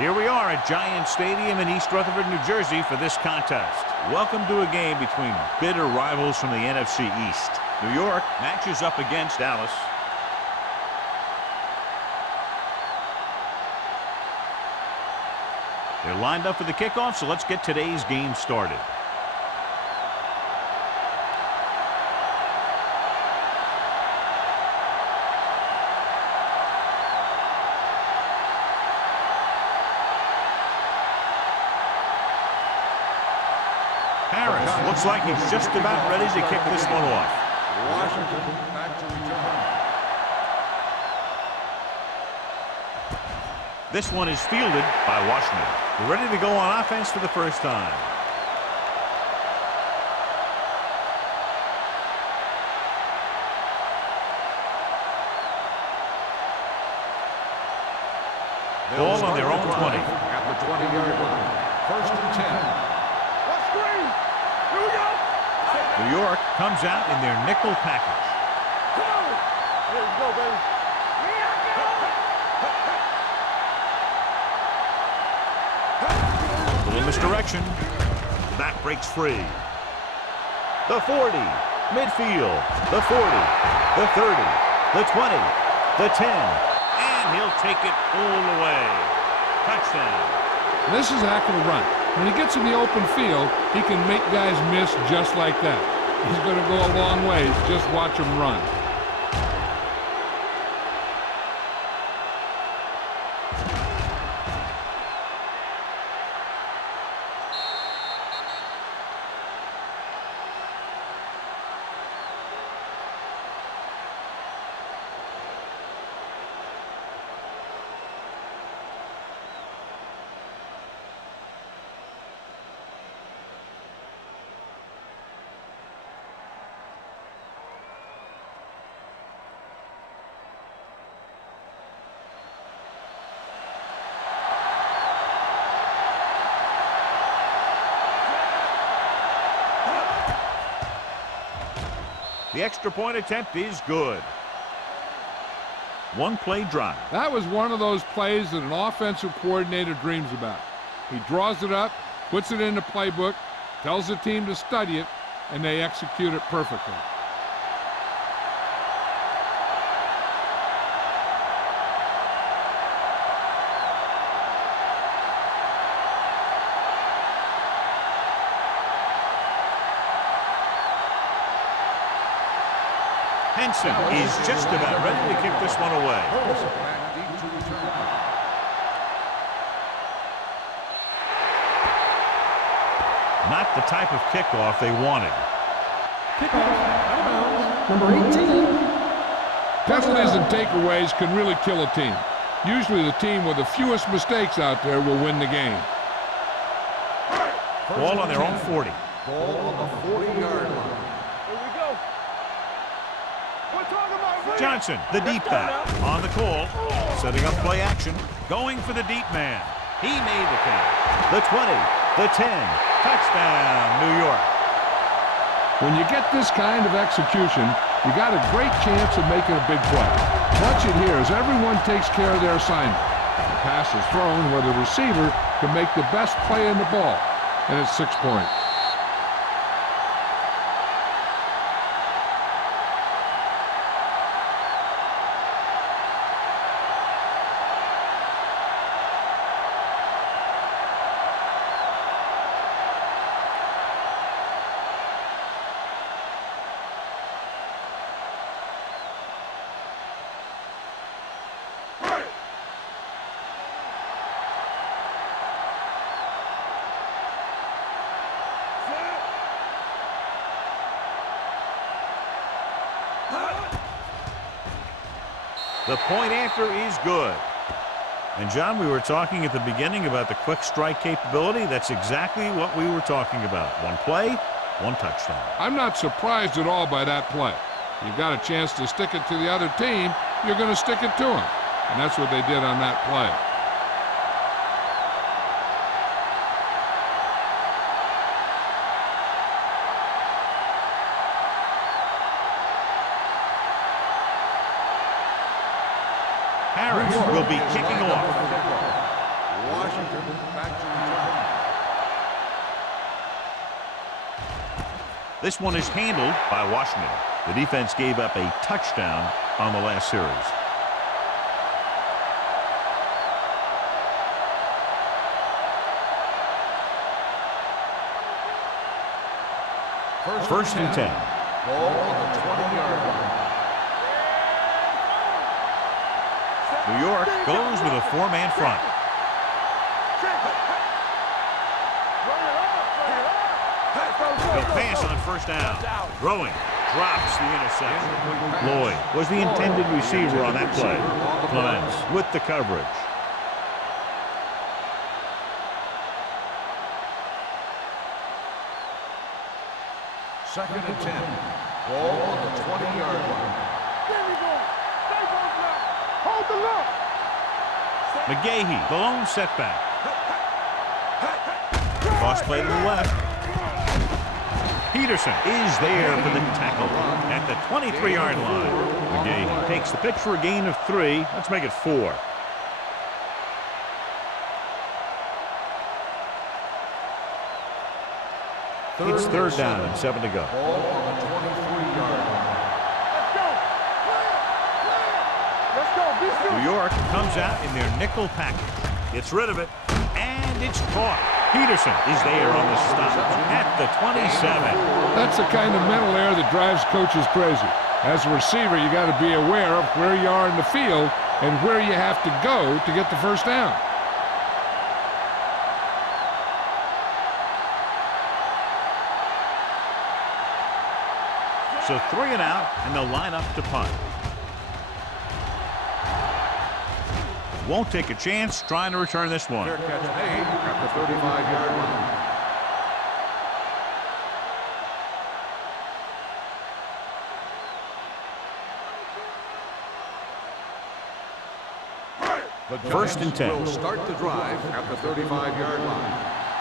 Here we are at Giant Stadium in East Rutherford, New Jersey for this contest. Welcome to a game between bitter rivals from the NFC East. New York matches up against Dallas. They're lined up for the kickoff, so let's get today's game started. Harris looks like he's just about ready to kick this one off. Washington back to return. This one is fielded by Washington. We're ready to go on offense for the first time. Ball on their own 20. At the 20-yard line. First and 10. Here we go. New York comes out in their nickel package. Come on. Here we go, baby. Little misdirection. Back breaks free. The 40. Midfield. The 40. The 30. The 20. The 10. And he'll take it all the way. Touchdown. This is a heck of a run. When he gets in the open field, he can make guys miss just like that. He's going to go a long ways. Just watch him run. The extra point attempt is good. One play drive. That was one of those plays that an offensive coordinator dreams about. He draws it up, puts it in the playbook, tells the team to study it, and they execute it perfectly. Henson is just about ready to kick this one away. Back deep to return. Not the type of kickoff they wanted. Number 18. Penalties and takeaways can really kill a team. Usually the team with the fewest mistakes out there will win the game. Ball on their own 40. Ball on the 40-yard line. Johnson, the deep back, on the call, setting up play action, going for the deep man. He made the catch. The 20, the 10, touchdown, New York. When you get this kind of execution, you got a great chance of making a big play. Watch it here as everyone takes care of their assignment. The pass is thrown where the receiver can make the best play in the ball, and it's 6 points. The point after is good. And, John, we were talking at the beginning about the quick strike capability. That's exactly what we were talking about. One play, one touchdown. I'm not surprised at all by that play. You've got a chance to stick it to the other team, you're going to stick it to them. And that's what they did on that play. Harris will be kicking off. Washington back to return. This one is handled by Washington. The defense gave up a touchdown on the last series. First and 10. Ball on the 20-yard line. New York goes with a four-man front. The pass on first down. Throwing. Drops the interception. Lloyd was the intended receiver on that play. Clemens with the coverage. Second and 10. Ball on the 20-yard line. There we go. Stay on block. Hold the look. McGahee, the lone setback. Cross play to the left. Peterson is there for the tackle at the 23-yard line. McGahee takes the pitch for a gain of 3. Let's make it 4. It's third down and 7 to go. Ball on the 23-yard line. Let's go. Be still. New York comes out in their nickel package. Gets rid of it, and it's caught. Peterson is there on the stop at the 27. That's the kind of mental error that drives coaches crazy. As a receiver, you got to be aware of where you are in the field and where you have to go to get the first down. So 3 and out, and they'll line up to punt. Won't take a chance trying to return this one. Fair catch made at the 35-yard line. The First and 10. Will start the drive at the 35-yard line.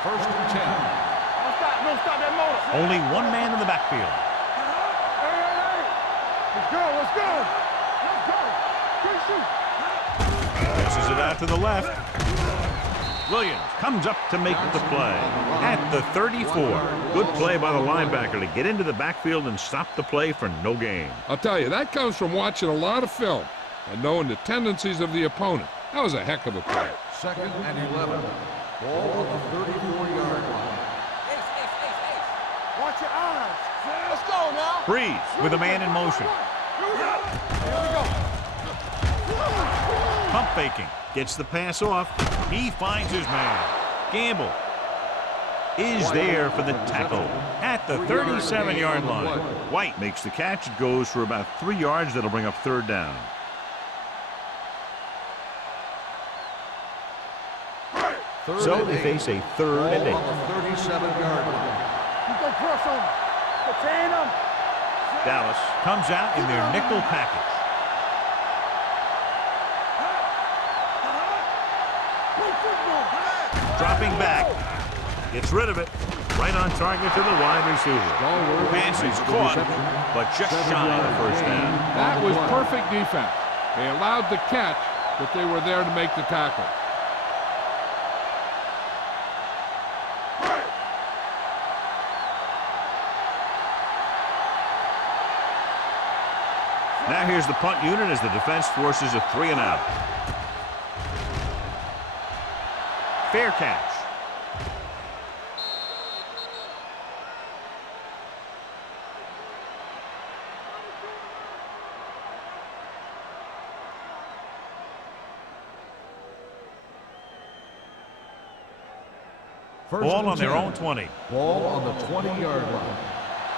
First and 10. Don't stop that motor. Only one man in the backfield. Hey. Let's go. Let's go. Let's go. Good shoot. Passes it out to the left. Williams comes up to make the play at the 34. Good play by the linebacker to get into the backfield and stop the play for no gain. I'll tell you, that comes from watching a lot of film and knowing the tendencies of the opponent. That was a heck of a play. Second and 11. Ball on the 34-yard line. Watch your eyes. Let's go now. Breeze with a man in motion. Here we go. Pump faking. Gets the pass off. He finds his man. Gamble is there for the tackle at the 37-yard line. White makes the catch. It goes for about 3 yards. That'll bring up third down. So they face a third and 8. On the 37-yard line. You go cross on him. Contain him. Dallas comes out in their nickel package. Dropping back. Gets rid of it. Right on target to the wide receiver. Pass is caught, but just shy of the first down. That was perfect defense. They allowed the catch, but they were there to make the tackle. Now here's the punt unit as the defense forces a 3 and out. Fair catch. Ball on their own 20. Ball on the 20-yard line.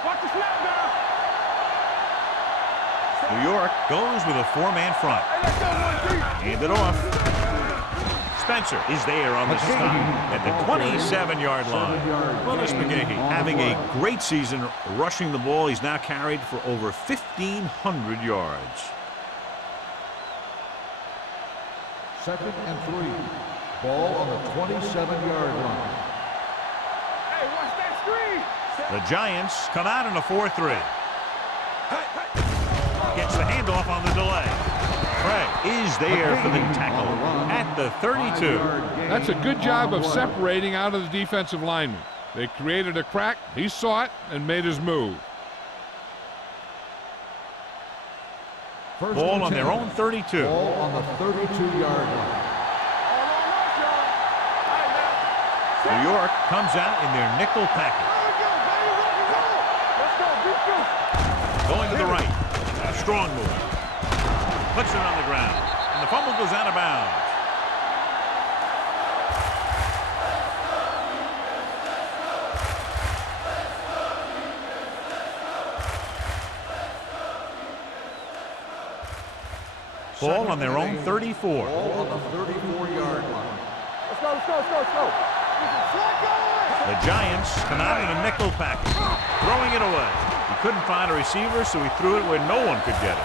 Watch the snap now. New York goes with a 4-man front. Hey, let's go, 1-3. Hand it off. Spencer is there on the stop at the 27-yard line. Willis McGahee having a great season rushing the ball. He's now carried for over 1,500 yards. Second and 3. Ball on the 27-yard line. Hey, watch that screen. The Giants come out in a 4-3. Gets the handoff on the delay. Craig is there for the tackle at the 32. That's a good job of separating out of the defensive lineman. They created a crack, he saw it, and made his move. Ball on their own 32. Ball on the 32-yard line. New York comes out in their nickel package. Going to the right. A strong move. Puts it on the ground. And the fumble goes out of bounds. Ball on their own 34. Ball on the 34-yard line. Let's go, let's go, let's go, let's go. The Giants come out in a nickel package, throwing it away. He couldn't find a receiver, so he threw it where no one could get it.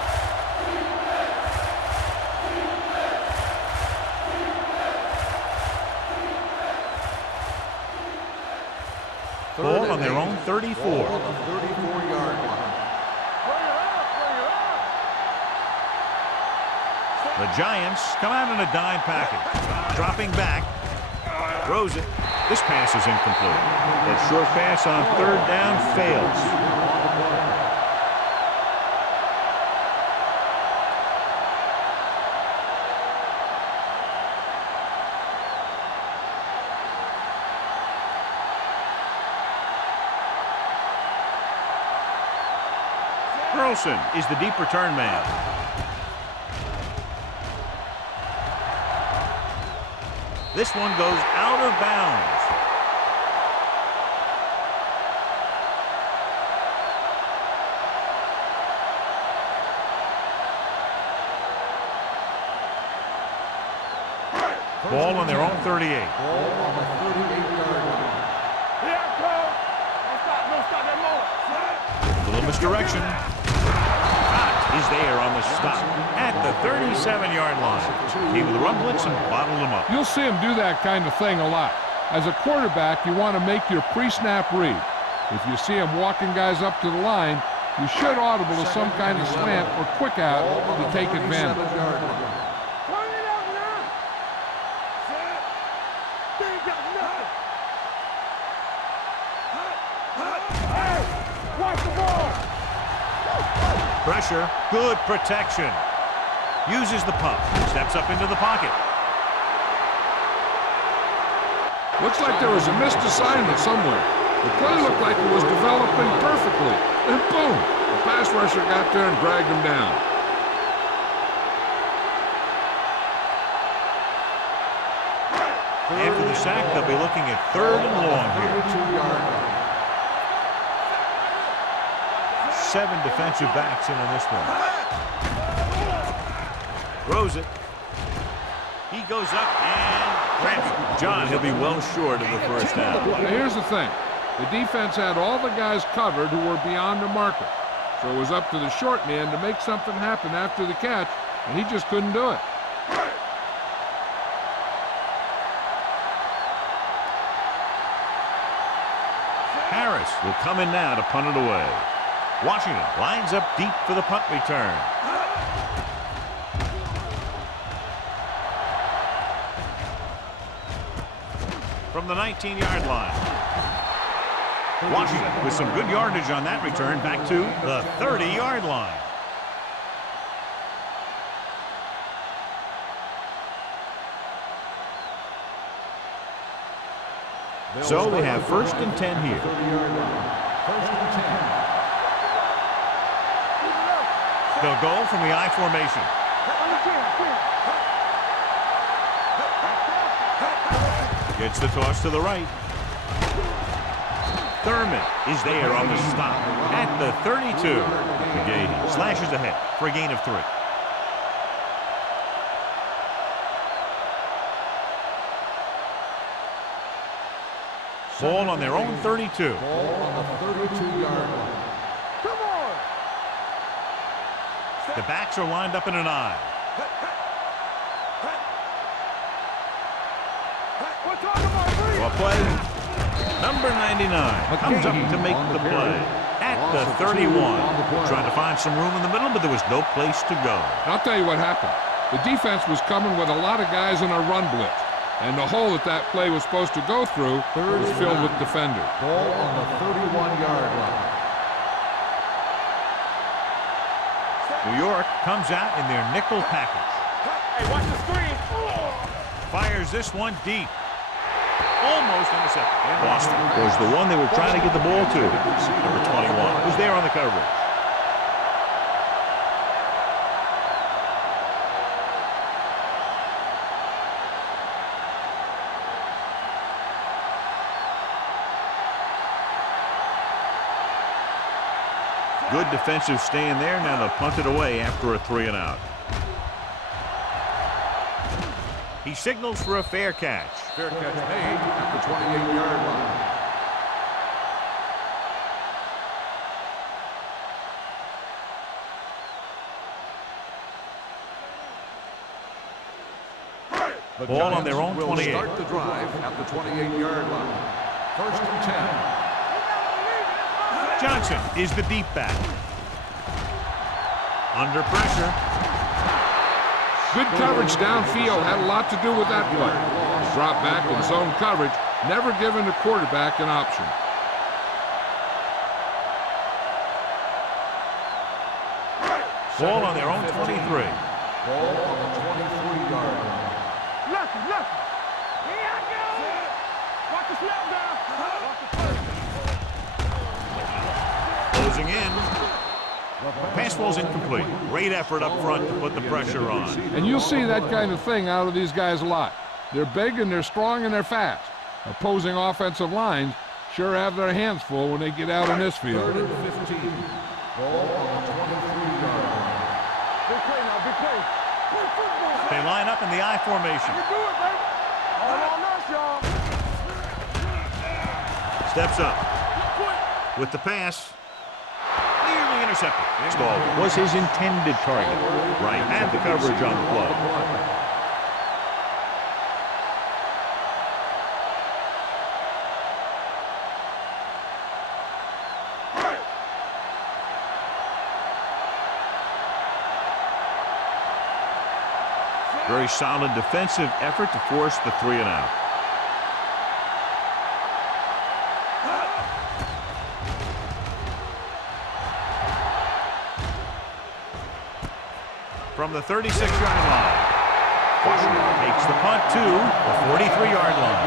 Ball on their own 34. Ball on the 34-yard line. The Giants come out in a dime package. Dropping back. Throws it. This pass is incomplete. That short pass on third down fails. Carlson is the deep return man. This one goes out of bounds. Ball on their own 38. Ball on the 38-yard line. Here it comes. No stop that moment. A little misdirection. Is there on the stop at the 37-yard line. Came with a run blitz and bottled him up. You'll see him do that kind of thing a lot. As a quarterback, you want to make your pre-snap read. If you see him walking guys up to the line, you should audible to some kind of slant or quick out to take advantage. Turn it out now. Set. They ain't got nothing. Hey, watch the ball. Pressure, good protection. Uses the pump, steps up into the pocket. Looks like there was a missed assignment somewhere. The play looked like it was developing perfectly. And boom, the pass rusher got there and dragged him down. After the sack, they'll be looking at third and long here. 32-yard line. 7 defensive backs in on this one. Throws it. He goes up and grabs it. John, he'll be well short of the first down. Now here's the thing. The defense had all the guys covered who were beyond the marker. So it was up to the short man to make something happen after the catch, and he just couldn't do it. Harris will come in now to punt it away. Washington lines up deep for the punt return. From the 19-yard line. Washington with some good yardage on that return back to the 30-yard line. So they have first and 10 here. 30-yard line. First and 10. They'll go from the I formation. Gets the toss to the right. Thurman is there on the stop at the 32. McGahee slashes ahead for a gain of 3. Ball on their own 32. Ball on the 32-yard line. Come on. The backs are lined up in an I. We're talking about three. Well, play. Number 99 comes up to make the play at the 31. Trying to find some room in the middle, but there was no place to go. I'll tell you what happened. The defense was coming with a lot of guys in a run blitz, and the hole that play was supposed to go through was filled with defenders. Ball on the 31-yard line. New York comes out in their nickel package. Hey, watch the screen. Fires this one deep. Almost intercepted. Boston was the one they were trying to get the ball to. Number 21 was there on the coverage. Good defensive stand there. Now they'll punt it away after a 3-and-out. He signals for a fair catch. Fair catch made at the 28-yard line. The Ball on Giants their own will 28. Start the drive at the 28-yard line. 1st and 10. Johnson is the deep back. Under pressure. Good coverage downfield had a lot to do with that play. Drop back in zone coverage, never giving the quarterback an option. Ball on their own 23. Ball on the 23-yard line. Lucky. Here I go. Watch the snap down. Closing in. Pass ball's incomplete. Great effort up front to put the pressure on. And you'll see that kind of thing out of these guys a lot. They're big and they're strong and they're fast. Opposing offensive lines sure have their hands full when they get out in this field. 3rd and 15. Ball on the 23-yard line. Big play now, big play. Play football. They line up in the I formation. You do it, baby. All on us, y'all. Steps up. With the pass. Nearly intercepted. Stall was his intended target. Right at the coverage on the play. Very solid defensive effort to force the 3-and-out. From the 36-yard line, Washington takes the punt to the 43-yard line.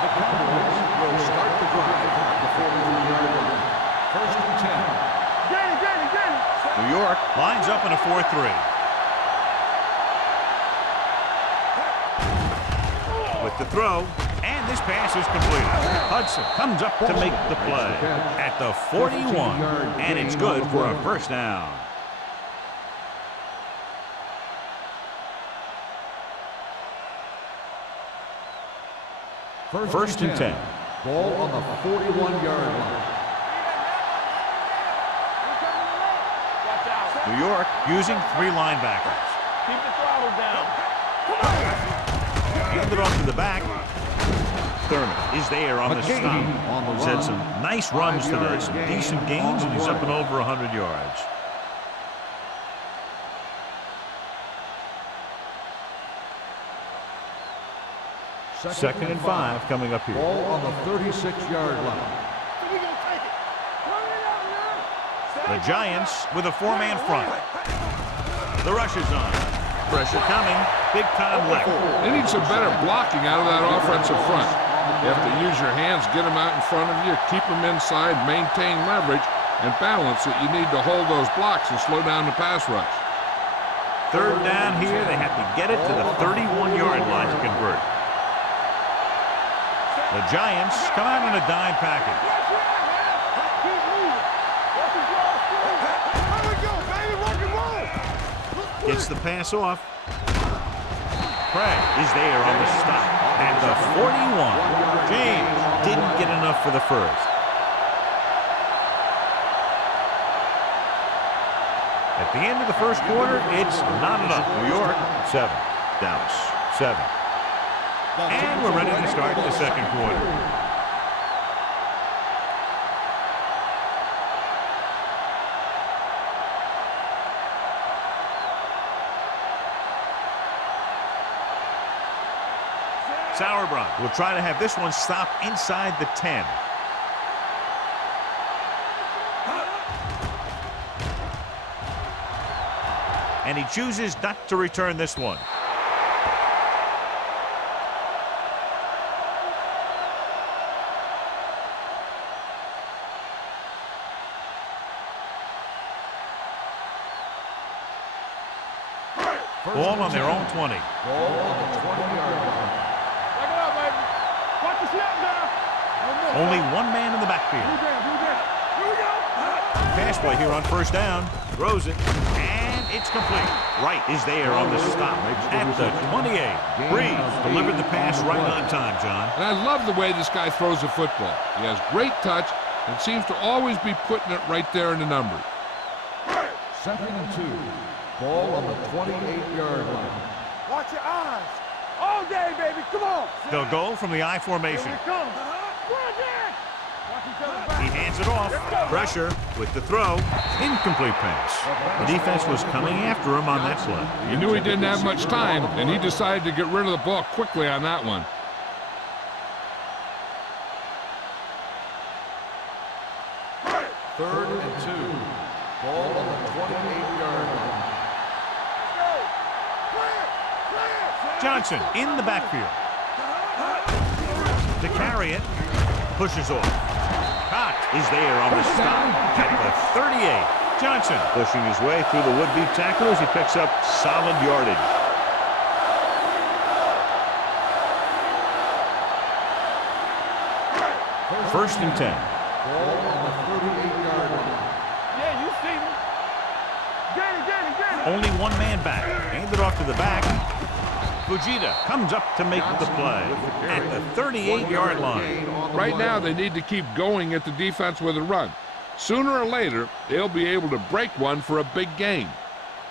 The Cowboys will start the drive at the 43-yard line. 1st and 10. New York lines up in a 4-3. With the throw, and this pass is completed. Hudson comes up to make the play at the 41, and it's good for a 1st down. First and 10. Ball on the 41-yard line. New York using 3 linebackers. Keep the throttle down. Hand it off to the back. Thurman is there on the stop. He's had some nice runs today, some decent gains, and he's up and over 100 yards. Second and 5 coming up here. Ball on the 36-yard line. We gonna take it. Run it out, man. The Giants with a 4-man front. The rush is on. Pressure coming. Big time left. They need some better blocking out of that offensive front. You have to use your hands, get them out in front of you, keep them inside, maintain leverage, and balance that you need to hold those blocks and slow down the pass rush. 3rd down here. They have to get it to the 31-yard line to convert. The Giants come out in a dime package. Keep moving. Watch the draw through. Here we go, baby. Rock and roll. Gets the pass off. Craig is there on the stop at the 41. James didn't get enough for the 1st. At the end of the 1st quarter, it's not enough. New York, 7. Dallas, 7. And we're ready to start the 2nd quarter. Sauerbrunn will try to have this one stop inside the 10. And he chooses not to return this one. Ball on their own 20. Ball on the 20-yard line. Back it up, baby. Watch the snap down. Only one man in the backfield. Blue down, blue down. Here we go. Pass play here on first down. Throws it. And it's complete. Wright is there on the stop at the 28. Breeze delivered the pass right on time, John. And I love the way this guy throws the football. He has great touch and seems to always be putting it right there in the numbers. 2nd and 2. Ball on the 28-yard line. Watch your eyes. All day, baby. Come on. They'll go from the I formation. Here we come. Watch each other back. He hands it off. Pressure with the throw. Incomplete pass. The defense was coming after him on that play. He knew he didn't have much time, and he decided to get rid of the ball quickly on that one. Third and 2. Ball on the 28-yard line. Johnson in the backfield. To carry it. Pushes off. Cott is there on the stop at the 38. Johnson pushing his way through the would-be tacklers. He picks up solid yardage. First and 10. Ball on the 38-yard line. Yeah, you see me. Get it. Only one man back. Handed off to the back. Fujita comes up to make the play at the 38-yard line. Right now, they need to keep going at the defense with a run. Sooner or later, they'll be able to break one for a big gain.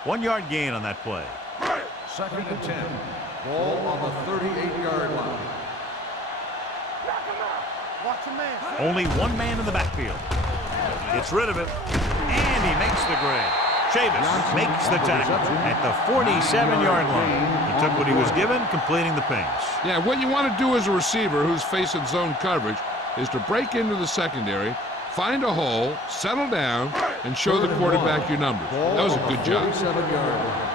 1 yard gain on that play. 2nd and 10. Ball on the 38-yard line. Watch your man. Only one man in the backfield. Gets rid of it, and he makes the grab. Chavis makes the tackle at the 47-yard line. He took what he was given, completing the pass. Yeah, what you want to do as a receiver who's facing zone coverage is to break into the secondary, find a hole, settle down, and show the quarterback your numbers. That was a good job. 47-yard line.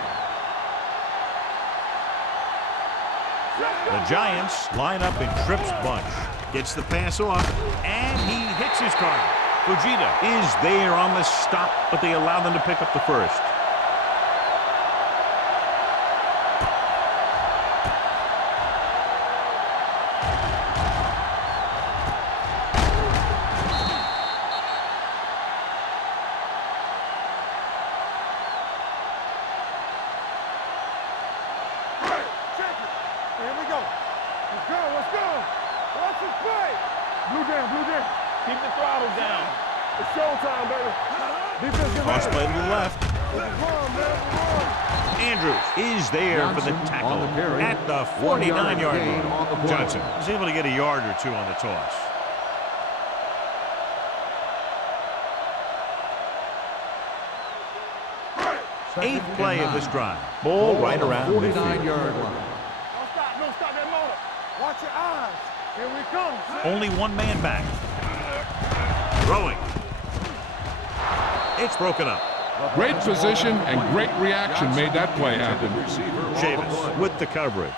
The Giants line up in Tripp's bunch. Gets the pass off, and he hits his target. Fujita is there on the stop, but they allow them to pick up the first. Here we go. Let's go. Watch it play. Blue down. Keep the throttle down. It's showtime, baby. Defense get Cross ready. play to the left. Run, man. Andrews is there for the tackle on the carry. at the 49-yard line. Johnson was able to get a yard or two on the toss. Eighth play of this drive. Ball right around midfield. 49-yard line. Don't stop that motor. Watch your eyes. Here we come. Only one man back. Throwing. It's broken up. Great position and great reaction made that play happen. Chavis with the coverage.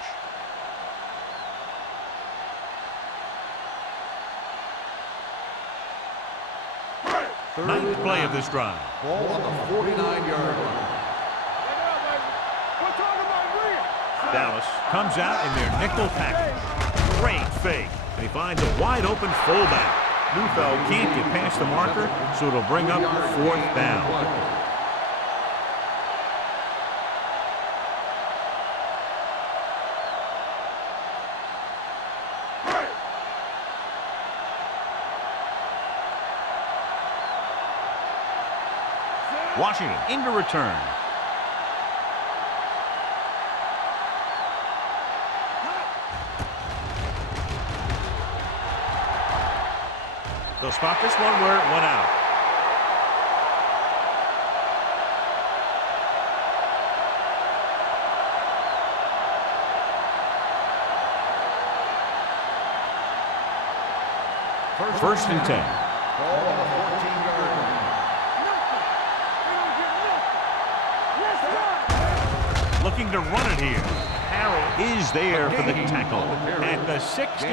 Ninth play of this drive. Ball on the 49-yard line. We're talking about real. Dallas comes out in their nickel package. Great fake. And he finds a wide open fullback. Neufeld can't get past the marker, so it'll bring up fourth down. Washington into return. They'll spot this one where it went out. First and 10. Ball on the 14-yard line. Looking to run it here. Harrell is there for the tackle at the 16.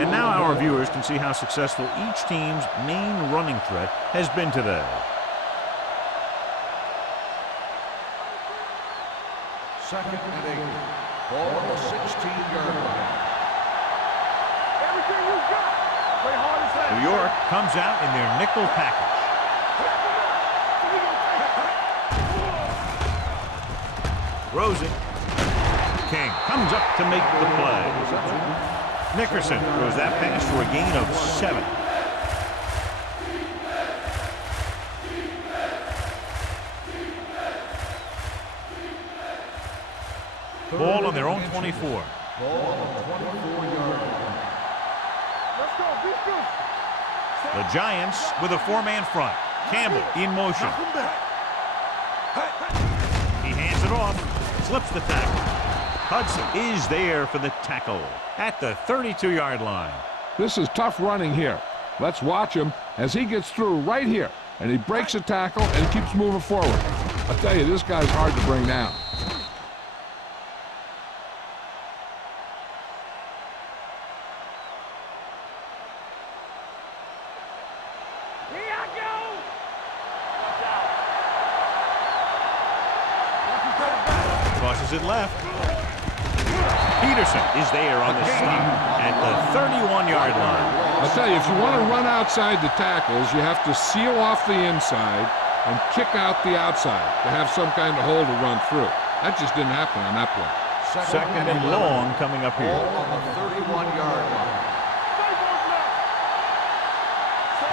And now our viewers can see how successful each team's main running threat has been today. Second and 8. Ball on the 16-yard line. Everything you got. Play hard and fast. New York comes out in their nickel package. Throws it. King comes up to make the play. Nickerson throws that pass for a gain of 7. Ball on their own 24. Ball on the 24-yard line. Let's go. Be good. The Giants with a 4-man front. Campbell in motion. He hands it off. Slips the tackle. Hudson is there for the tackle at the 32-yard line. This is tough running here. Let's watch him as he gets through right here. And he breaks a tackle and keeps moving forward. I tell you, this guy's hard to bring down. Here I go. Crosses it left. Peterson is there on the stop at the 31-yard line. I tell you, if you want to run outside the tackles, you have to seal off the inside and kick out the outside to have some kind of hole to run through. That just didn't happen on that play. Second and long coming up here. Ball on the 31-yard line.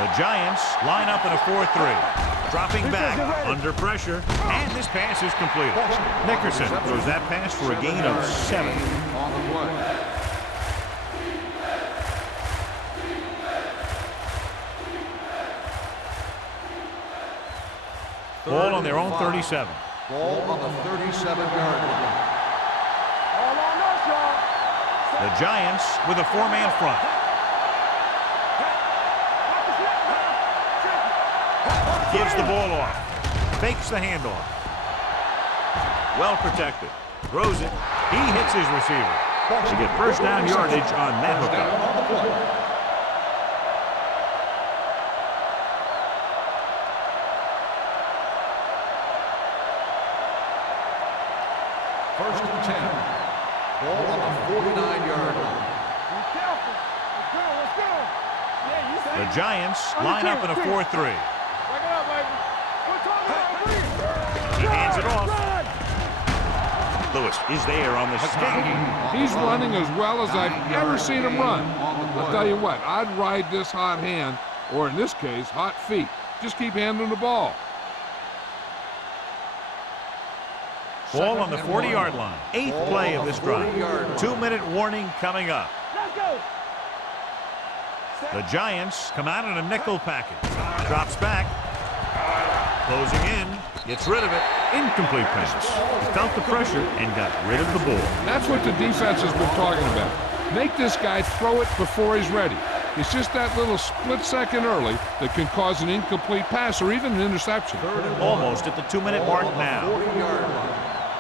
The Giants line up in a 4-3. Dropping back under pressure, and this pass is completed. Nickerson throws that pass for a gain of 7. On the play. Ball on their own 37. Ball on the 37-yard line. All on us, y'all. The Giants with a 4-man front. Gives the ball off. Fakes the handoff. Well protected. Throws it. He hits his receiver. To get first down yardage on that hookup. First and 10. Ball on the 49-yard line. Be careful. Let's go. Let's go. Yeah, you say. The Giants line up in a 4-3. Break it up, baby. We're talking about He hands it off. Lewis is there on the stop. He's running as well as I've ever seen him run. I'll tell you what, I'd ride this hot hand, or in this case, hot feet. Just keep handing the ball. Ball on the 40-yard line. 8th play of this drive. 2-minute warning coming up. Let's go. The Giants come out in a nickel package. Drops back. Closing in. Gets rid of it. Incomplete pass. He felt the pressure and got rid of the ball. That's what the defense has been talking about. Make this guy throw it before he's ready. It's just that little split second early that can cause an incomplete pass or even an interception. Almost at the 2-minute mark now. 40-yard line.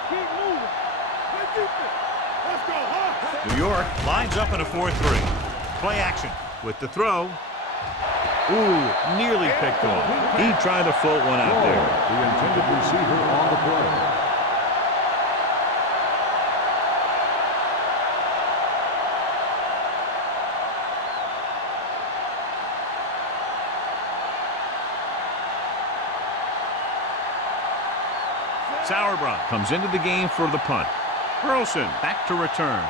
Keep moving. Let's keep it. Let's go, huh? New York lines up in a 4-3. Play action with the throw. Ooh, nearly picked off. He tried to float one out there. The intended receiver on the play. Sauerbrunn comes into the game for the punt. Burleson back to return.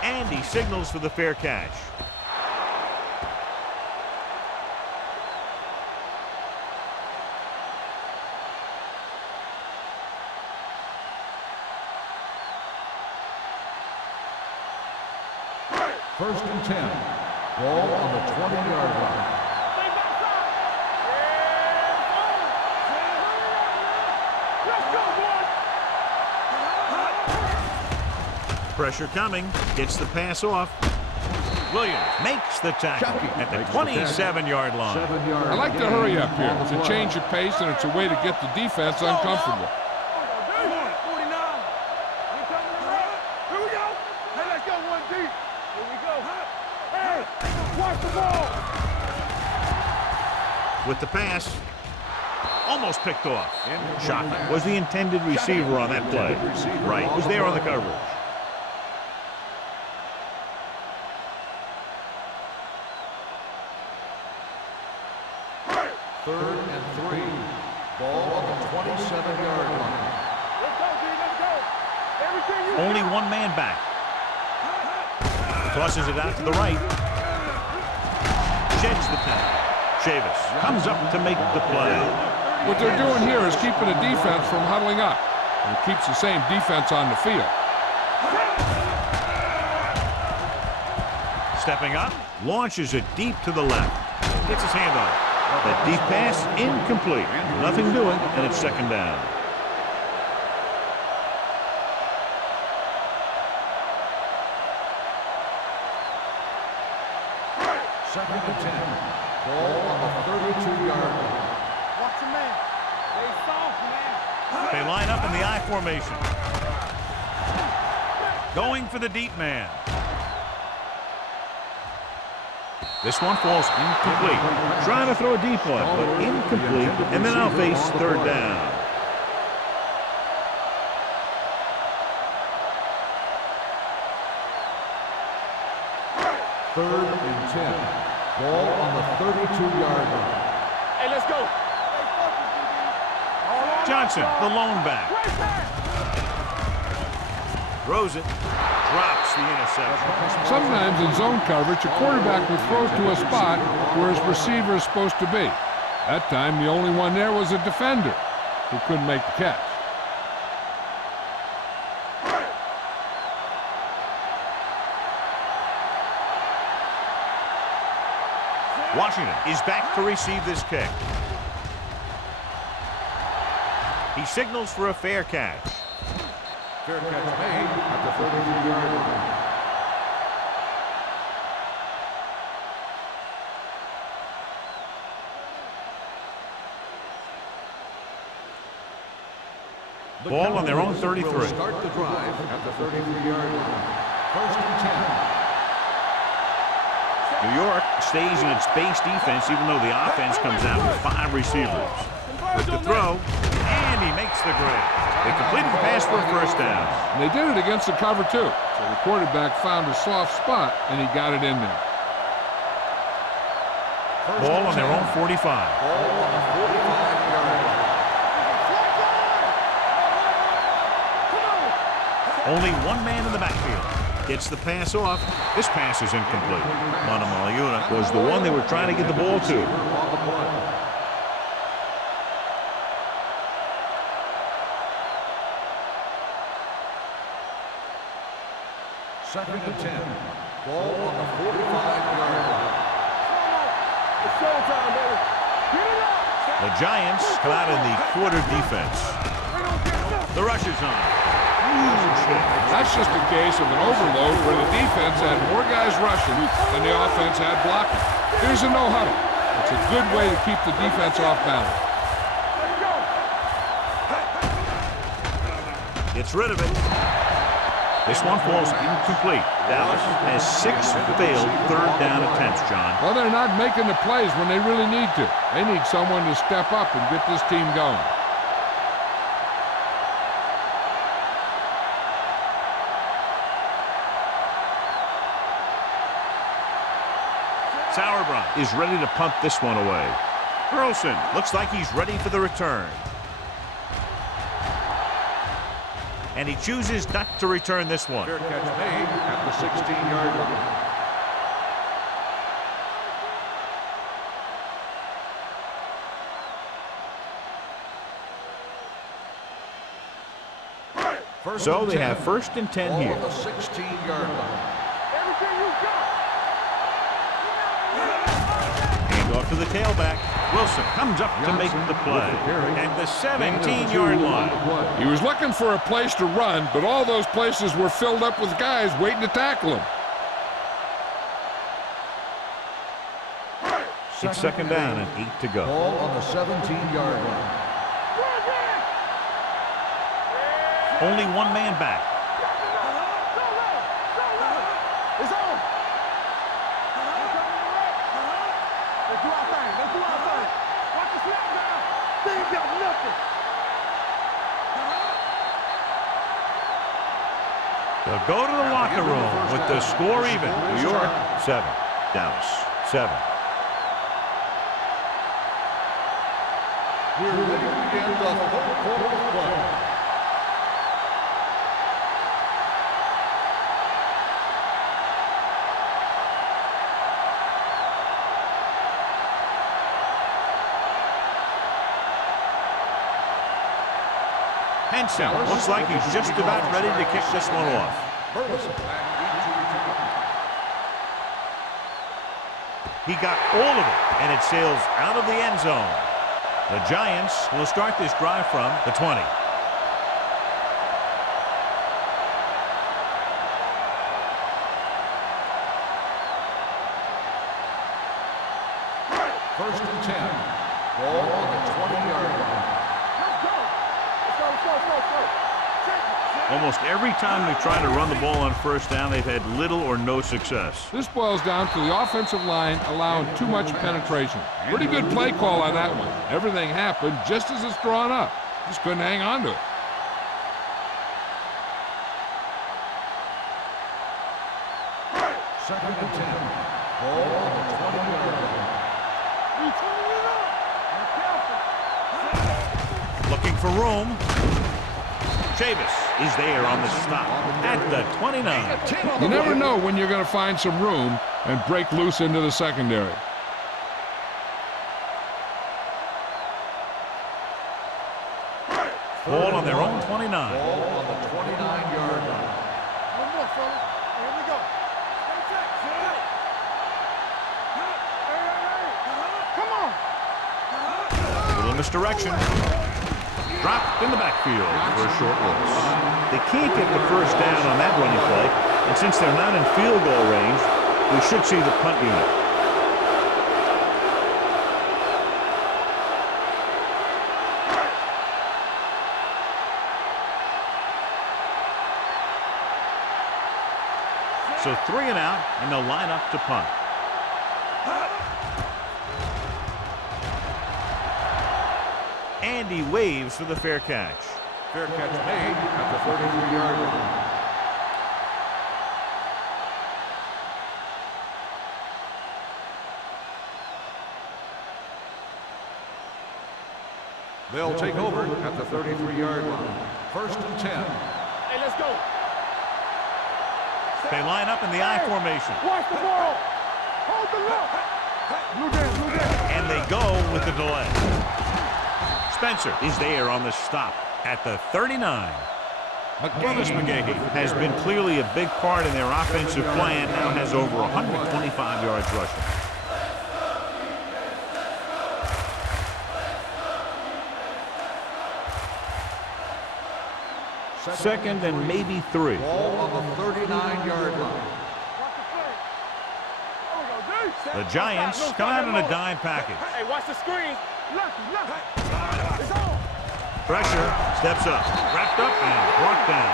And he signals for the fair catch. First and 10. Ball on the 20-yard line. Pressure coming. Gets the pass off. Williams makes the tackle at the 27-yard line. 7 yards. I like to hurry up here. It's a change of pace, and it's a way to get the defense uncomfortable. 49. You coming around? Here we go. Hey, let's go one deep. Here we go. Hey, watch the ball. With the pass. Almost picked off. Shockey was the intended receiver on that play. Right was there on the coverage. Third and 3. Ball on the 27-yard line. Let's go, D. Let's go. Everything you Only one man back. Tosses it out to the right. Sheds the tackle. Chavis comes up to make the play. What they're doing here is keeping the defense from huddling up. And it keeps the same defense on the field. Stepping up, launches it deep to the left. Gets his hand on it. That deep pass, incomplete. Nothing doing, and it's second down. Second and 10. Ball on the 32-yard line. watch your man. Stay soft, man. They line up in the I formation. Going for the deep man. This one falls incomplete. Trying to throw a deep one, but incomplete, and then I'll face third down. Third and 10. Ball on the 32-yard line. Hey, let's go. Johnson, the lone back. Throws it. Drops the interception. Sometimes in zone coverage, a quarterback would throw to a spot where his receiver is supposed to be. That time, the only one there was a defender who couldn't make the catch. Washington is back to receive this kick. He signals for a fair catch. Fair catch made at the 33-yard line. Ball on their own 33. Will start the drive at the 33-yard line. First and 10. New York stays in its base defense even though the offense comes out with 5 receivers. With the throw, and he makes the grab. They completed the pass for a first down. And they did it against the cover, too. So the quarterback found a soft spot, and he got it in there. Ball on their own 45. Ball on the 45-yard line. Only one man in the backfield. Gets the pass off. This pass is incomplete. Montemagliona was the one they were trying to get the ball to. On the play. Second and 10. Ball on the 45-yard line. It's showtime, baby. Get it up. The Giants come out in the quarter defense. The rush is on. Huge hit. That's just a case of an overload where the defense had more guys rushing than the offense had blocking. Here's a no-huddle. It's a good way to keep the defense off balance. Gets rid of it. This one falls incomplete. Dallas has 6 failed third down attempts, John. Well, they're not making the plays when they really need to. They need someone to step up and get this team going. Sauerbrunn is ready to punt this one away. Burleson looks like he's ready for the return. And he chooses not to return this one. Fair catch made at the 16-yard line. So they have first and 10 Ball here. on the 16-yard line. Everything you got. Off to the tailback. Wilson comes up to make the play at the 17-yard line. He was looking for a place to run, but all those places were filled up with guys waiting to tackle him. It's second down and 8 to go. Ball on the 17-yard line. Only one man back. It's on. They do our thing. They do our thing. Watch the snap now. They ain't got nothing. They'll go to the locker room with the score even. New York 7, Dallas 7. We're ready to begin the third quarter of play. Henson looks like he's just about ready to kick this one off. He got all of it, and it sails out of the end zone. The Giants will start this drive from the 20. First and 10. Ball on the 20-yard line. Almost every time they try to run the ball on first down, they've had little or no success. This boils down to the offensive line allowing too much penetration. Pretty good play call on that one. Everything happened just as it's drawn up. Just couldn't hang on to it. Second and 10. Ball on the 20-yard line. Looking for room. Chavis is there on the stop at the 29. You never know when you're going to find some room and break loose into the secondary. Ball on their own 29. Ball on the 29-yard line. One more, fella. Here we go. Stay tight. Sit tight. Come on. Little misdirection. Dropped in the backfield for a short loss. They can't get the first down on that running play, and since they're not in field goal range, we should see the punt unit. So 3 and out, and they'll line up to punt. Andy waves for the fair catch. Fair catch made at the 33-yard line. They'll take over at the 33-yard line. First and 10. Hey, let's go. They line up in the I formation. Watch the ball. Hold the look. Blue down, blue down. And they go with the delay. Spencer is there on the stop at the 39. Willis McGahee has been clearly a big part in their offensive plan, now has over 125 yards rushing. Second and maybe 3. Ball on the 39-yard line. The Giants come out in a dime package. Hey, watch the screen. Look. It's on. Pressure, steps up, wrapped up and brought down.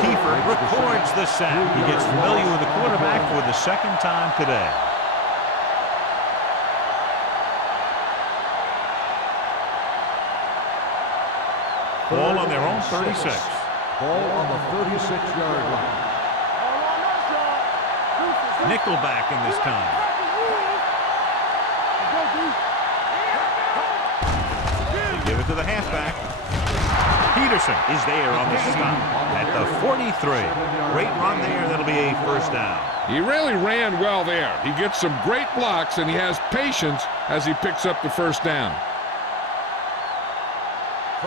Kiefer records the sack. He gets familiar with the quarterback for the second time today. Ball on their own 36. Ball on the 36-yard line. Nickelback in this time. They give it to the halfback. Peterson is there on the stop at the 43. Great run there. That'll be a first down. He really ran well there. He gets some great blocks, and he has patience as he picks up the first down.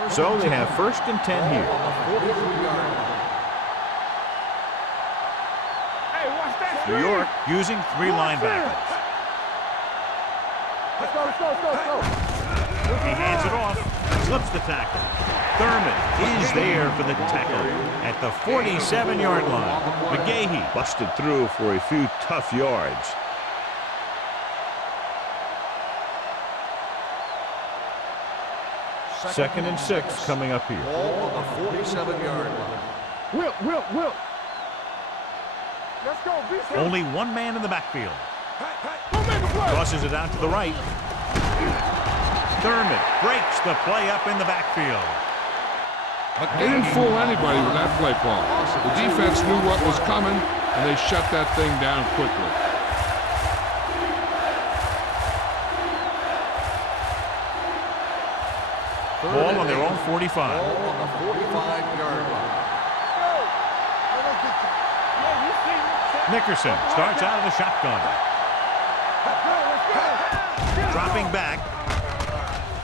So they have first and 10 here. New York using 3 linebackers. Let's go, let's go, let's go, let's go. He hands it off. Slips the tackle. Thurman is there for the tackle at the 47-yard line. McGahee busted through for a few tough yards. Second and 6 coming up here. Ball on the 47-yard line. Whip. Let's go, be safe. Only one man in the backfield. Go make a play. Crosses it out to the right. Thurman breaks the play up in the backfield. But they didn't fool anybody with that play call. The defense knew what was coming, and they shut that thing down quickly. Ball on their own 45. Ball on the 45-yard line. Nickerson starts out of the shotgun. Dropping back.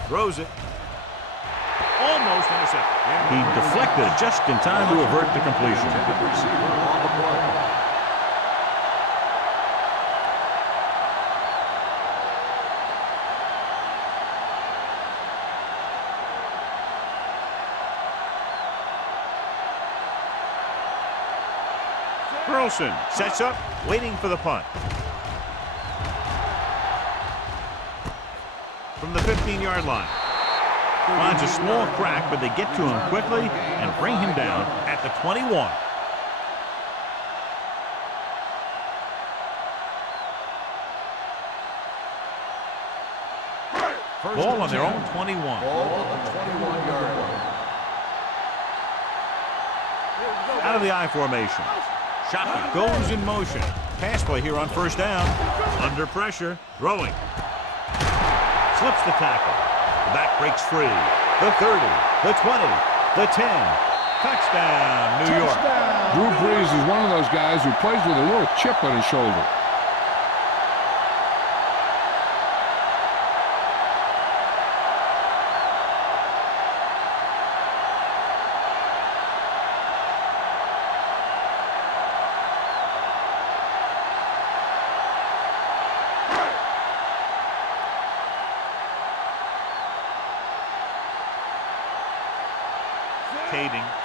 Throws it. Almost intercepted. He deflected it just in time to avert the completion. Receiver on the play. Burleson sets up, waiting for the punt. From the 15-yard line. Finds a small crack, but they get to him quickly and bring him down at the 21. Ball on their own 21. Ball on the 21-yard line. Out of the I formation. Shockey goes in motion. Pass play here on first down. Under pressure. Throwing. Slips the tackle. The back breaks free. The 30. The 20. The 10. Touchdown, New York. Drew Brees is one of those guys who plays with a little chip on his shoulder.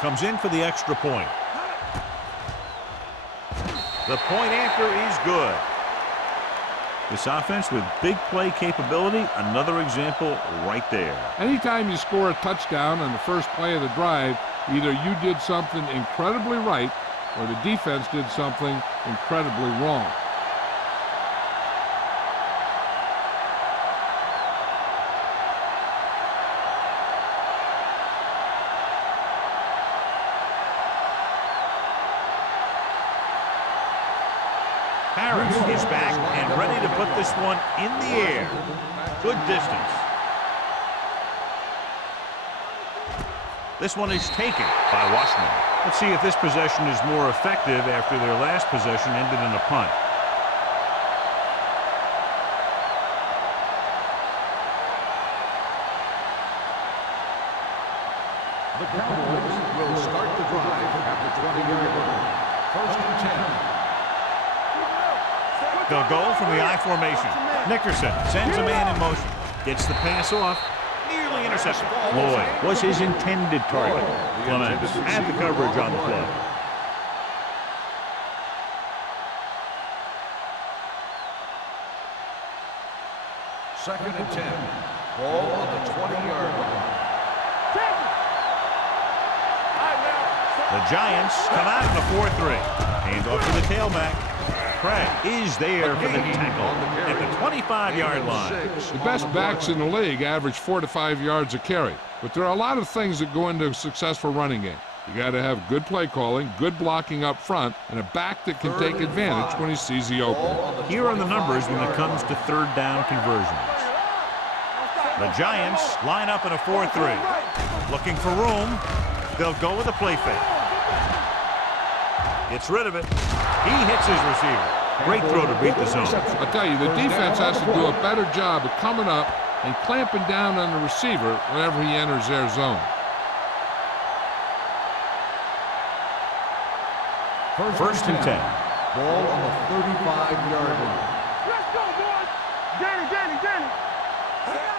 Comes in for the extra point. The point after is good. This offense with big play capability, another example right there. Anytime you score a touchdown on the first play of the drive, either you did something incredibly right or the defense did something incredibly wrong. Harris is back and ready to put this one in the air. Good distance. This one is taken by Washington. Let's see if this possession is more effective after their last possession ended in a punt. The Cowboys will start the drive at the 20-yard line. First and 10. They'll go from the I formation. Nickerson sends a man in motion. Gets the pass off. Nearly intercepted. Lloyd was his intended target. Clements had the coverage on the play. Second and 10. Ball on the 20-yard line. The Giants come out in a 4-3. Hands off to the tailback. Craig is there for the tackle at the 25-yard line. The best backs in the league average 4 to 5 yards a carry, but there are a lot of things that go into a successful running game. You got to have good play calling, good blocking up front, and a back that can take advantage when he sees the opening. Here are the numbers when it comes to third down conversions. The Giants line up in a 4-3. Looking for room. They'll go with a play fake. Gets rid of it. He hits his receiver. Great throw to beat the zone. I'll tell you, the defense has to do a better job of coming up and clamping down on the receiver whenever he enters their zone. First and 10. Ball on the 35-yard line. Let's go, boys. Danny.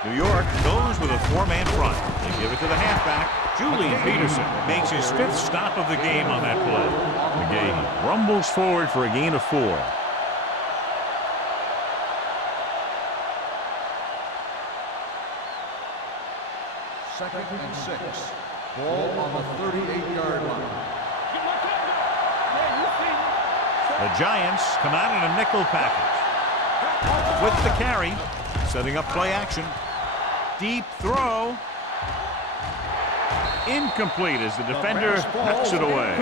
New York goes with a four-man front. They give it to the halfback. Julian Peterson makes his 5th stop of the game on that play. McGahee rumbles forward for a gain of 4. Second and 6. Ball on the 38-yard line. The Giants come out in a nickel package. With the carry, setting up play action. Deep throw. Incomplete as the defender knocks it away.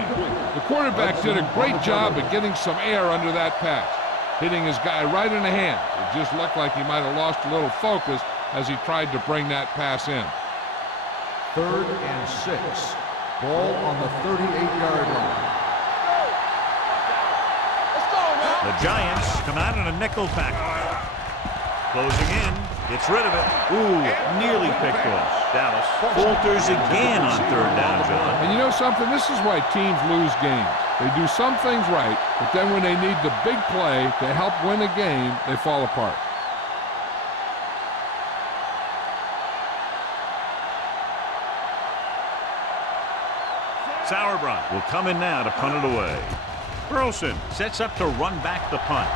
The quarterback did a great job of getting some air under that pass, hitting his guy right in the hand. It just looked like he might have lost a little focus as he tried to bring that pass in. Third and 6. Ball on the 38-yard line. The Giants come out in a nickel package. Closing in, gets rid of it. Ooh, nearly picked off. Dallas falters again on 3rd down, John. And you know something? This is why teams lose games. They do some things right, but then when they need the big play to help win a game, they fall apart. Sauerbrunn will come in now to punt it away. Burleson sets up to run back the punt.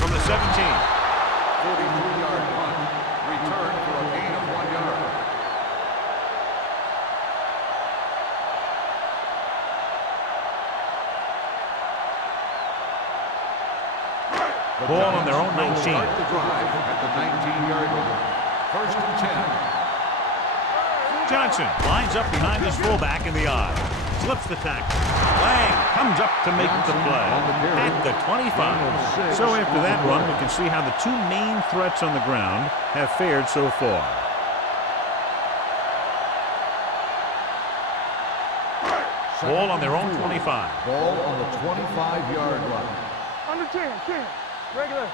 From the 17. 43-yard punt. Return for a gain of 1 yard. Ball on their own 19. Start the drive at the 19-yard line. 1st and 10. Johnson lines up behind his fullback in the eye. Slips the tackle. Lang comes up to make the play at the 25. So after that run, we can see how the 2 main threats on the ground have fared so far. Ball on their own 25. Ball on the 25-yard line. Under 10. Regular.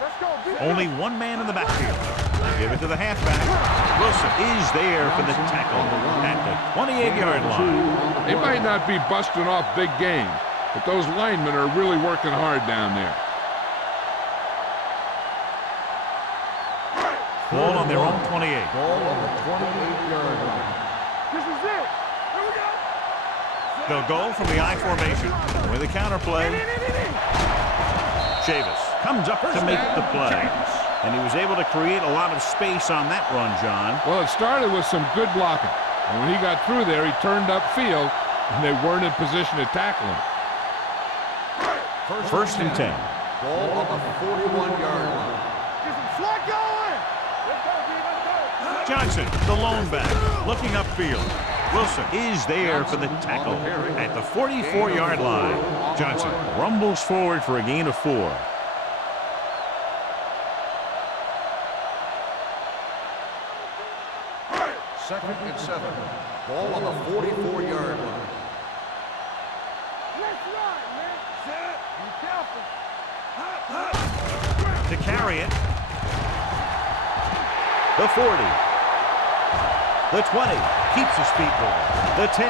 Let's go. Only 1 man in the backfield. They give it to the halfback. Wilson is there for the tackle at the 28-yard line. They might not be busting off big games, but those linemen are really working hard down there. Ball on their own 28. Ball on the 28-yard line. This is it. Here we go. They'll go from the I formation with a counterplay. Chavis comes up to make the play. And he was able to create a lot of space on that run, John. Well, it started with some good blocking. And when he got through there, he turned upfield, and they weren't in position to tackle him. First and 10. Ball on the 41-yard line. Get some slack going. Let's go, D. Let's go. Johnson, the lone back, looking upfield. Wilson is there for the tackle at the 44-yard line. Johnson rumbles forward for a gain of 4. Second and 7. Ball on the 44-yard line. Let's run, man. Set. Be careful. To carry it. The 40. The 20. Keeps his feet moving. The 10.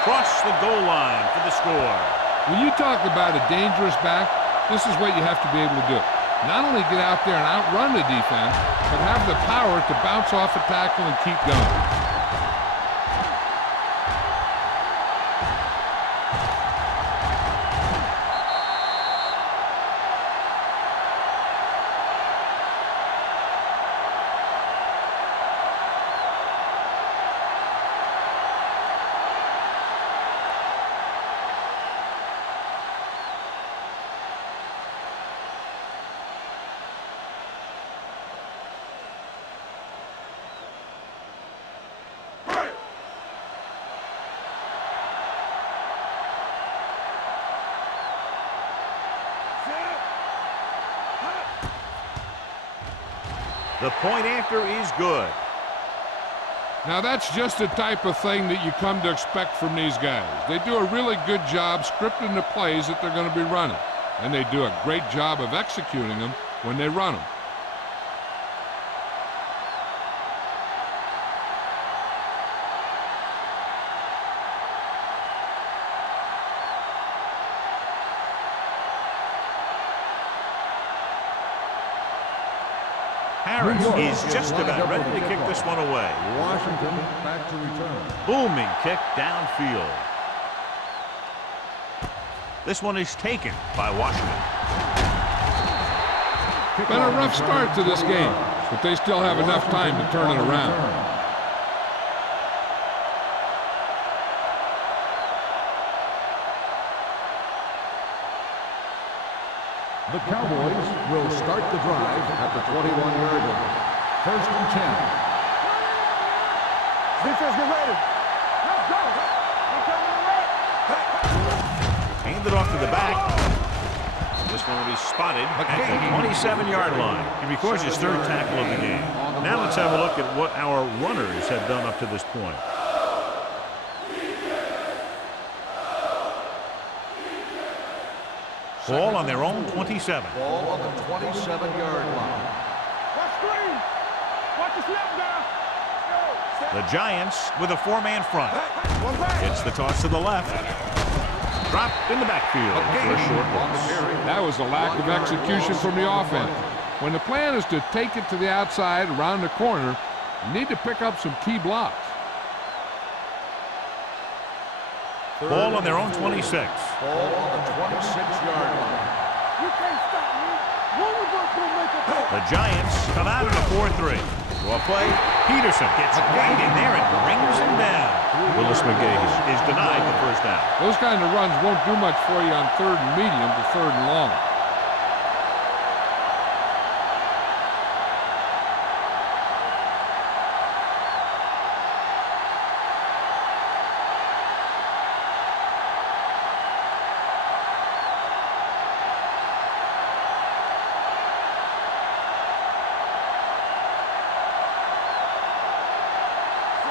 Across the goal line for the score. When you talk about a dangerous back, this is what you have to be able to do. Not only get out there and outrun the defense, but have the power to bounce off a tackle and keep going. The point after is good. Now that's just the type of thing that you come to expect from these guys. They do a really good job scripting the plays that they're going to be running. And they do a great job of executing them when they run them. Harris is just about ready to kick this one away. Washington back to return. Booming kick downfield. This one is taken by Washington. Been a rough start to this game, but they still have enough time to turn it around. The Cowboys will start the drive at the 21-yard line. 1st and 10. Defense, get ready. Let's go. I'm coming right. Handed off to the back. This one will be spotted at the 27-yard line. He records his 3rd tackle of the game. Now let's have a look at what our runners have done up to this point. Ball on their own 27. Ball on the 27-yard line. Watch screen. Watch the snap down. The Giants with a 4-man front. One back. It's the toss to the left. Dropped in the backfield for a short loss. That was a lack of execution from the offense. When the plan is to take it to the outside around the corner, you need to pick up some key blocks. Ball on their own 26. Ball on the 26-yard line. You can't stop me. One of us will make a play. The Giants come out in a 4-3. Draw play. Peterson gets right in there and brings him down. Willis McGay is denied the first down. Those kind of runs won't do much for you on 3rd and medium to 3rd and long.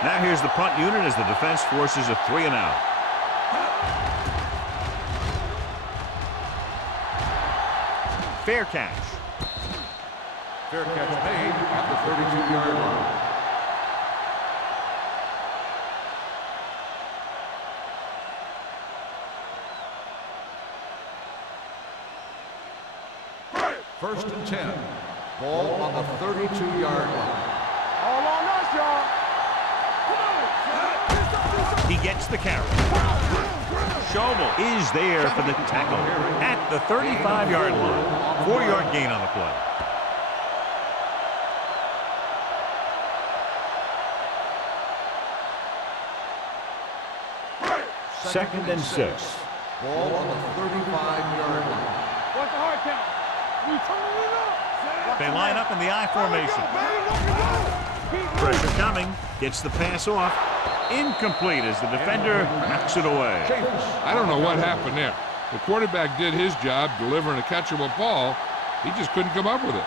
Now here's the punt unit as the defense forces a 3 and out. Fair catch. Fair catch made at the 32-yard line. First and 10. Ball on the 32-yard line. All on us, y'all. He gets the carry. Schobel is there for the tackle at the 35-yard line. 4-yard gain on the play. Second and 6. Ball on the 35-yard line. What's the hard count? We turning it up. They line up in the I formation. Pressure coming. Gets the pass off. Incomplete as the defender knocks it away. I don't know what happened there. The quarterback did his job delivering a catchable ball. He just couldn't come up with it.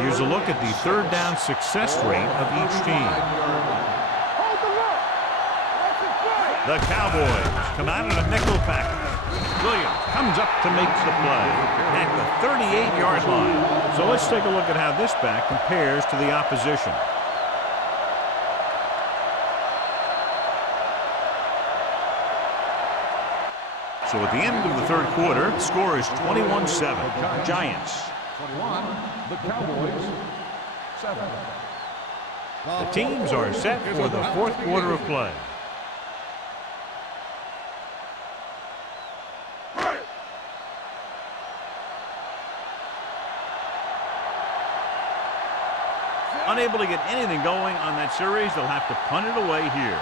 Here's a look at the 3rd down success rate of each team. Hold the look. Watch it play. The Cowboys come out in a nickel package. Williams comes up to make the play at the 38-yard line. So let's take a look at how this back compares to the opposition. So at the end of the 3rd quarter, the score is 21-7. Giants. 21, the Cowboys, 7. The teams are set for the 4th quarter of play. Unable to get anything going on that series, they'll have to punt it away here.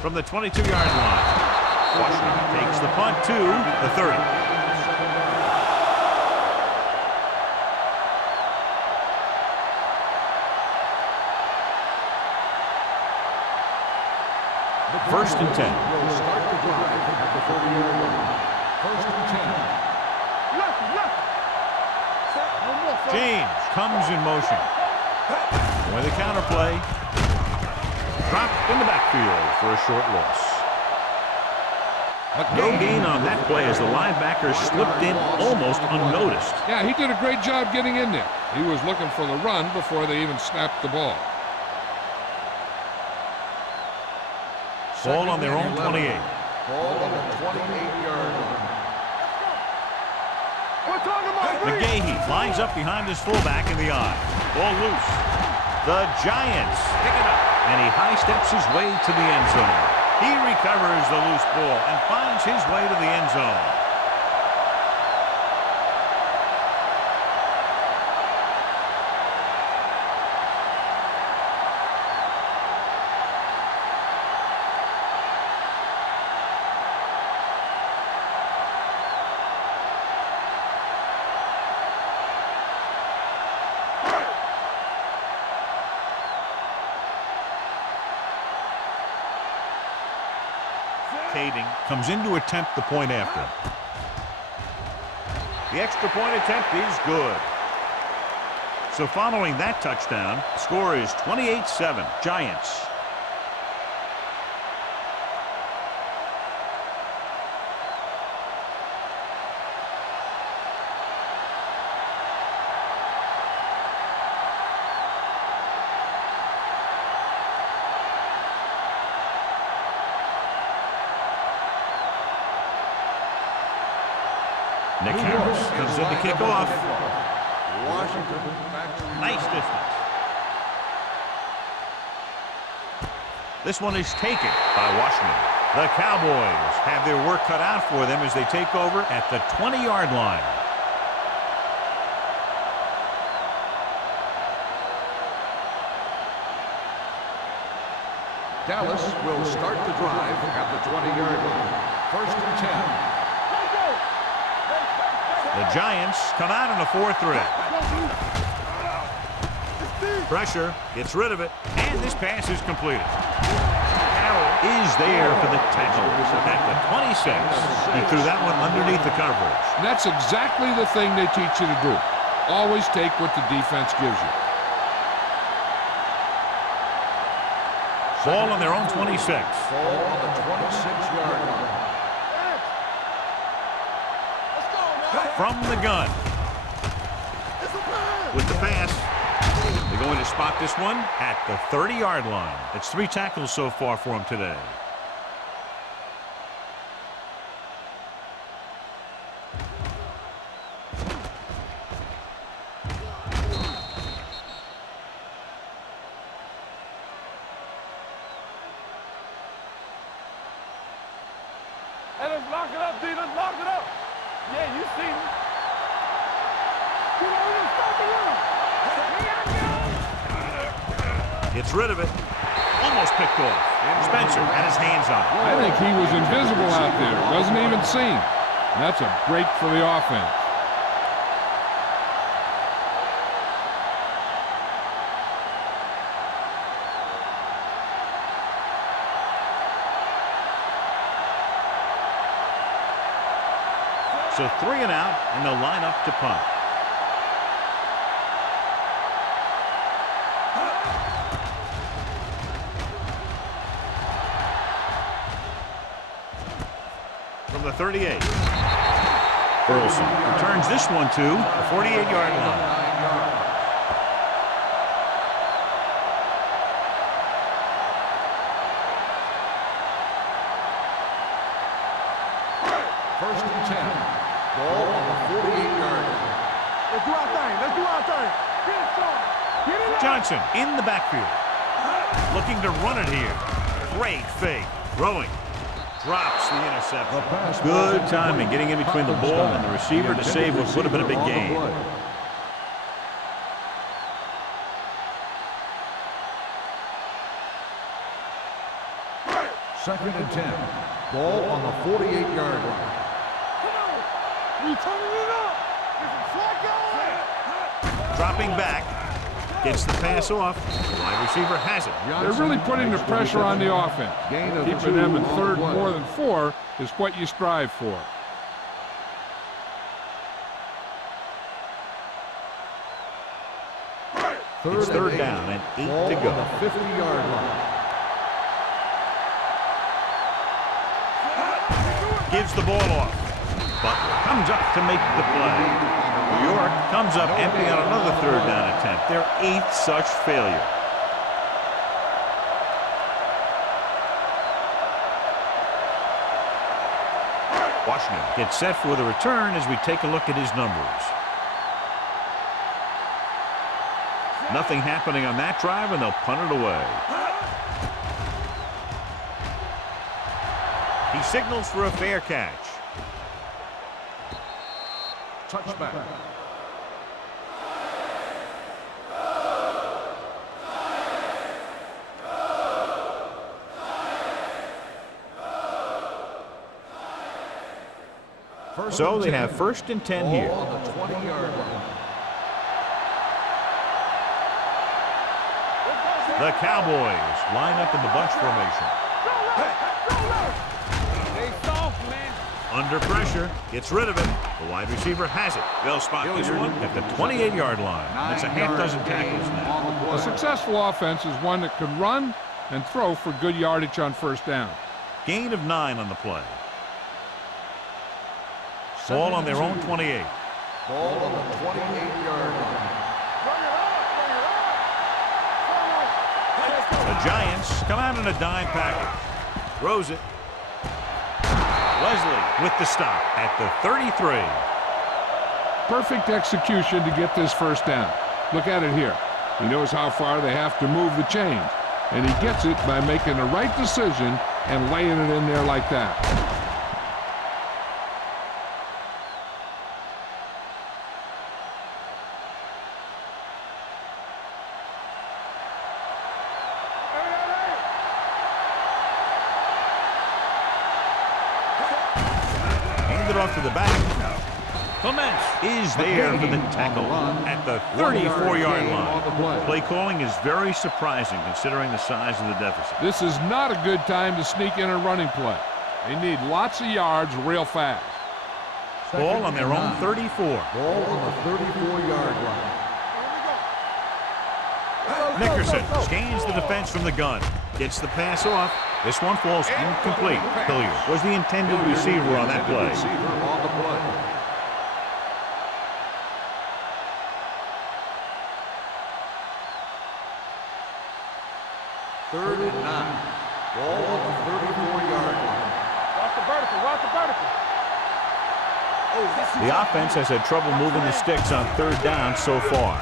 From the 22-yard line, Washington takes the punt to the 30. First and 10. Will start the drive at the 30-yard line. 1st and 10. James comes in motion. With a counter play. Dropped in the backfield for a short loss. No gain on that play as the linebacker slipped in almost unnoticed. Yeah, he did a great job getting in there. He was looking for the run before they even snapped the ball. Ball on their own 28. Ball on the 28-yard line. We're talking about McGahee lines up behind his fullback in the I. Ball loose. The Giants pick it up, and he high steps his way to the end zone. He recovers the loose ball and finds his way to the end zone. Comes in to attempt the point after. The extra point attempt is good. So following that touchdown, the score is 28-7 Giants. Nick Harris comes in to kick off. Washington back to Nice distance. This one is taken by Washington. The Cowboys have their work cut out for them as they take over at the 20-yard line. Dallas will start the drive at the 20-yard line. First and 10. The Giants come out in a 4-3. Pressure, gets rid of it, and this pass is completed. Carroll is there for the tackle at the 26. He threw that one underneath the coverage. And that's exactly the thing they teach you to do. Always take what the defense gives you. Ball on their own 26. Ball on the 26-yard line. From the gun. With the pass, they're going to spot this one at the 30-yard line. It's 3 tackles so far for him today. Hey, let's lock it up, D. Let's lock it up. Yeah, you see me. Gets rid of it. Almost picked off. Spencer had his hands on it. I think he was invisible out there. Wasn't even seen. And that's a break for the offense. So 3 and out, and they'll line up to punt. From the 38. Burleson returns this one to the 48-yard line. First and 10. Ball on the 48-yard line. Let's do our thing. Let's do our thing. Get it, Sean. Get it up. Johnson in the backfield. Looking to run it here. Great fake. Throwing. Drops the interception. Good timing getting in between the ball and the receiver to save what would have been a big gain. Second and 10. Ball on the 48-yard line. We turning it up. Dropping back. Gets the pass off. The wide receiver has it. They're really putting the pressure on the offense. Keeping them in third more than 4 is what you strive for. It's third down and 8 to go. On the 50-yard line. Gives the ball off. Butler comes up to make the play. New York comes up empty on another third down attempt. Their 8th such failure. Washington gets set for the return as we take a look at his numbers. Nothing happening on that drive, and they'll punt it away. He signals for a fair catch. Touchback. So they have 1st and 10 here. On the 20-yard line. The Cowboys line up in the bunch formation. Under pressure, gets rid of it. The wide receiver has it. They'll spot this one at the 28-yard line. That's a half dozen tackles now. A successful offense is one that can run and throw for good yardage on 1st down. Gain of 9 on the play. Ball on their own 28. Ball on the 28-yard line. The Giants come out in a dime package. Throws it. Leslie with the stop at the 33. Perfect execution to get this 1st down. Look at it here. He knows how far they have to move the chains, and he gets it by making the right decision and laying it in there like that. Off to the back. Clements is there for the tackle at the 34-yard line. Play calling is very surprising considering the size of the deficit. This is not a good time to sneak in a running play. They need lots of yards real fast. Ball on their own 34. Ball on the 34-yard line. Nickerson scans the defense from the gun. Gets the pass off. This one falls incomplete. Hilliard was the intended receiver on that play. Third and 9. Ball on the 34-yard line. Watch the vertical. Watch the vertical. The offense has had trouble moving the sticks on 3rd down so far.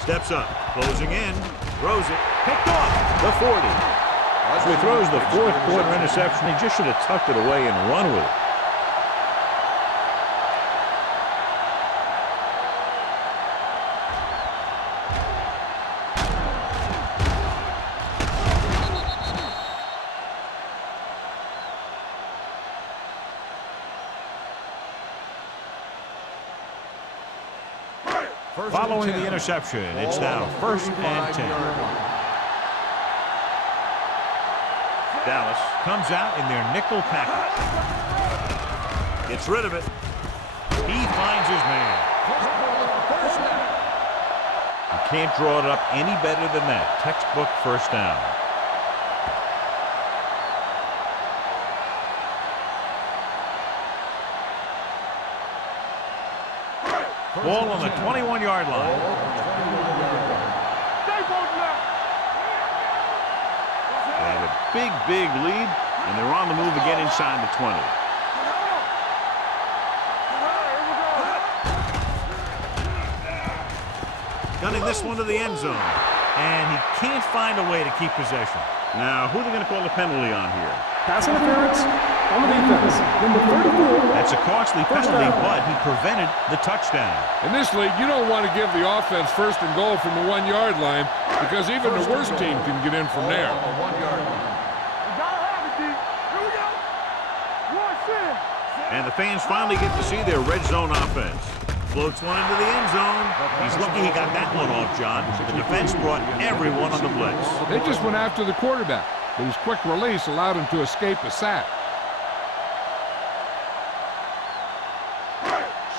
Steps up, closing in, throws it, picked off the 40. So he throws the 4th quarter interception. He just should have tucked it away and run with it. Following the interception, it's now 1st and 10. Dallas comes out in their nickel package. Gets rid of it. He finds his man. You can't draw it up any better than that. Textbook 1st down. Ball on the 21-yard line. They have a big lead, and they're on the move again inside the 20. Gunning this one to the end zone, and he can't find a way to keep possession. Now, who are they going to call the penalty on here? Pass interference on the defense. Number 34. That's a costly penalty, but he prevented the touchdown. In this league, you don't want to give the offense 1st and goal from the 1-yard line because even the worst team can get in from there. And the fans finally get to see their red zone offense. Floats one into the end zone. He's lucky he got that one off, John. The defense brought everyone on the blitz. They just went after the quarterback, but his quick release allowed him to escape a sack.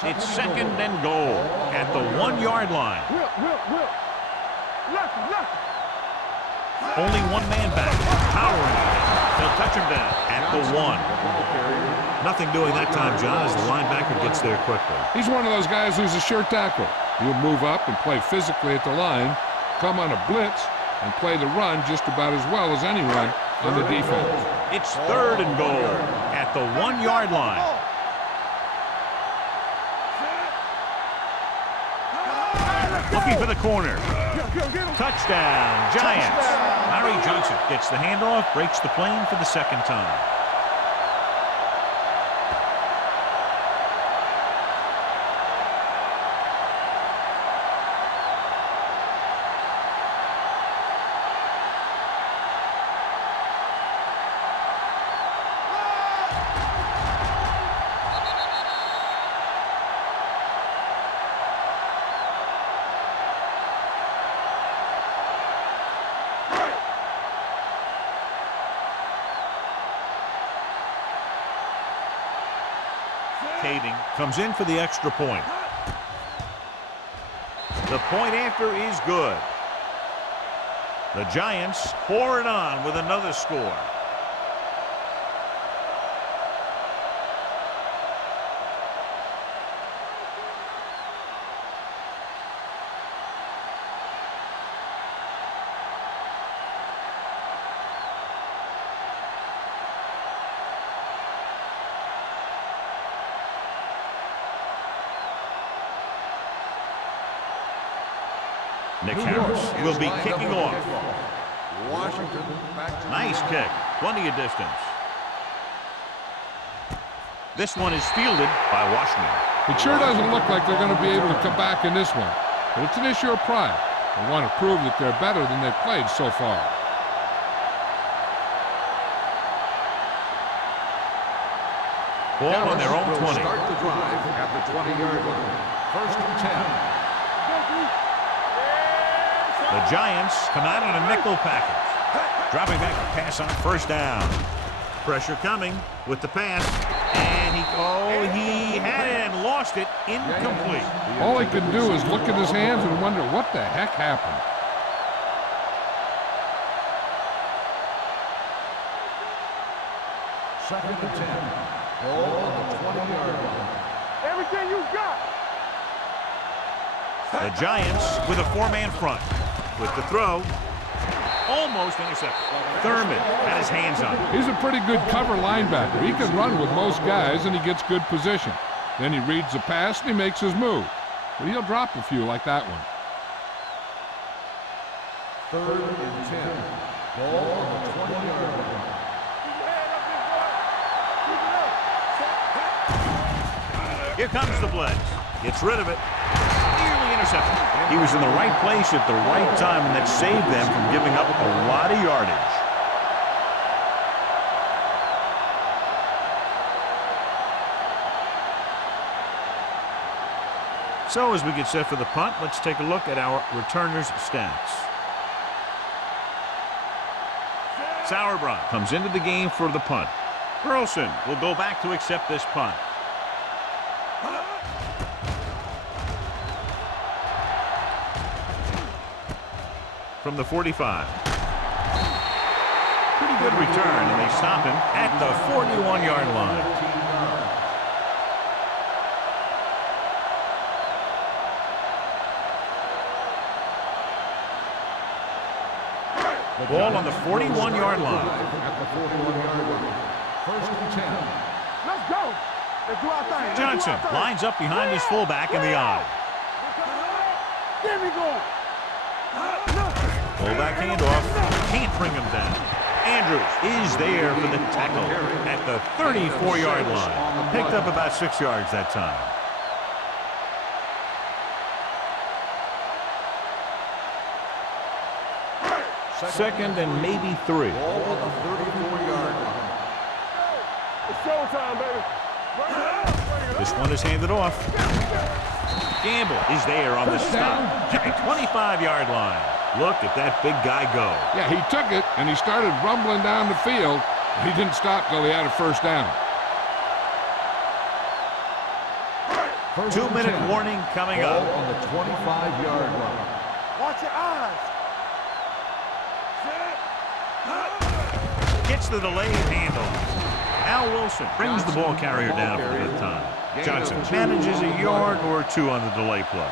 It's 2nd and goal at the 1-yard line. Only one man back. Powering. They'll touch him down at the 1. Nothing doing that time, John, as the linebacker gets there quickly. He's one of those guys who's a sure tackle. He'll move up and play physically at the line, come on a blitz, and play the run just about as well as anyone on the defense. It's 3rd and goal at the 1-yard line. Looking for the corner. Get him. Touchdown, Giants. Larry Johnson gets the handoff, breaks the plane for the second time. Kading comes in for the extra point. The point after is good. The Giants pour it on with another score. Nick Harris will be kicking off. Washington back to Nice kick. Plenty of distance. This one is fielded by Washington. It sure doesn't look like they're going to be able to come back in this one. But it's an issue of pride. They want to prove that they're better than they've played so far. Ball on their own will 20. start the drive at the 20-yard line. First and 10. The Giants come out on a nickel package. Dropping back to pass on first down. Pressure coming with the pass. And he had it and lost it. Incomplete. All he can do is look at his hands and wonder what the heck happened. Second and 10. Ball on the 20-yard line. Everything you got. The Giants with a four-man front. With the throw. Almost intercepted. Thurman had his hands on it. He's a pretty good cover linebacker. He can run with most guys, and he gets good position. Then he reads the pass, and he makes his move. But he'll drop a few like that one. Third and 10. Ball on the 20-yard line. Here comes the blitz. Gets rid of it. Nearly intercepted. He was in the right place at the right time, and that saved them from giving up a lot of yardage. So as we get set for the punt, let's take a look at our returners' stats. Sauerbrunn comes into the game for the punt. Burleson will go back to accept this punt. From the 45. Pretty good return, and they stop him at the 41-yard line. Ball on the 41-yard line. At the 41-yard line. First and 10. Let's go. Let's do our thing. Johnson lines up behind his fullback in the eye. Get me going. Fullback handoff. Can't bring him down. Andrews is there for the tackle at the 34-yard line. Picked up about 6 yards that time. Second and maybe 3. Ball on the 34-yard line. It's showtime, baby. This one is handed off. Gamble is there on the stop. 25-yard line. Look at that big guy go. Yeah, he took it, and he started rumbling down the field. He didn't stop till he had a first down. 2-minute warning coming up. Ball on the 25-yard line. Watch your eyes. Gets the delayed handle. Al Wilson brings the ball carrier down for the 5th time. Johnson manages a yard or 2 on the delay play.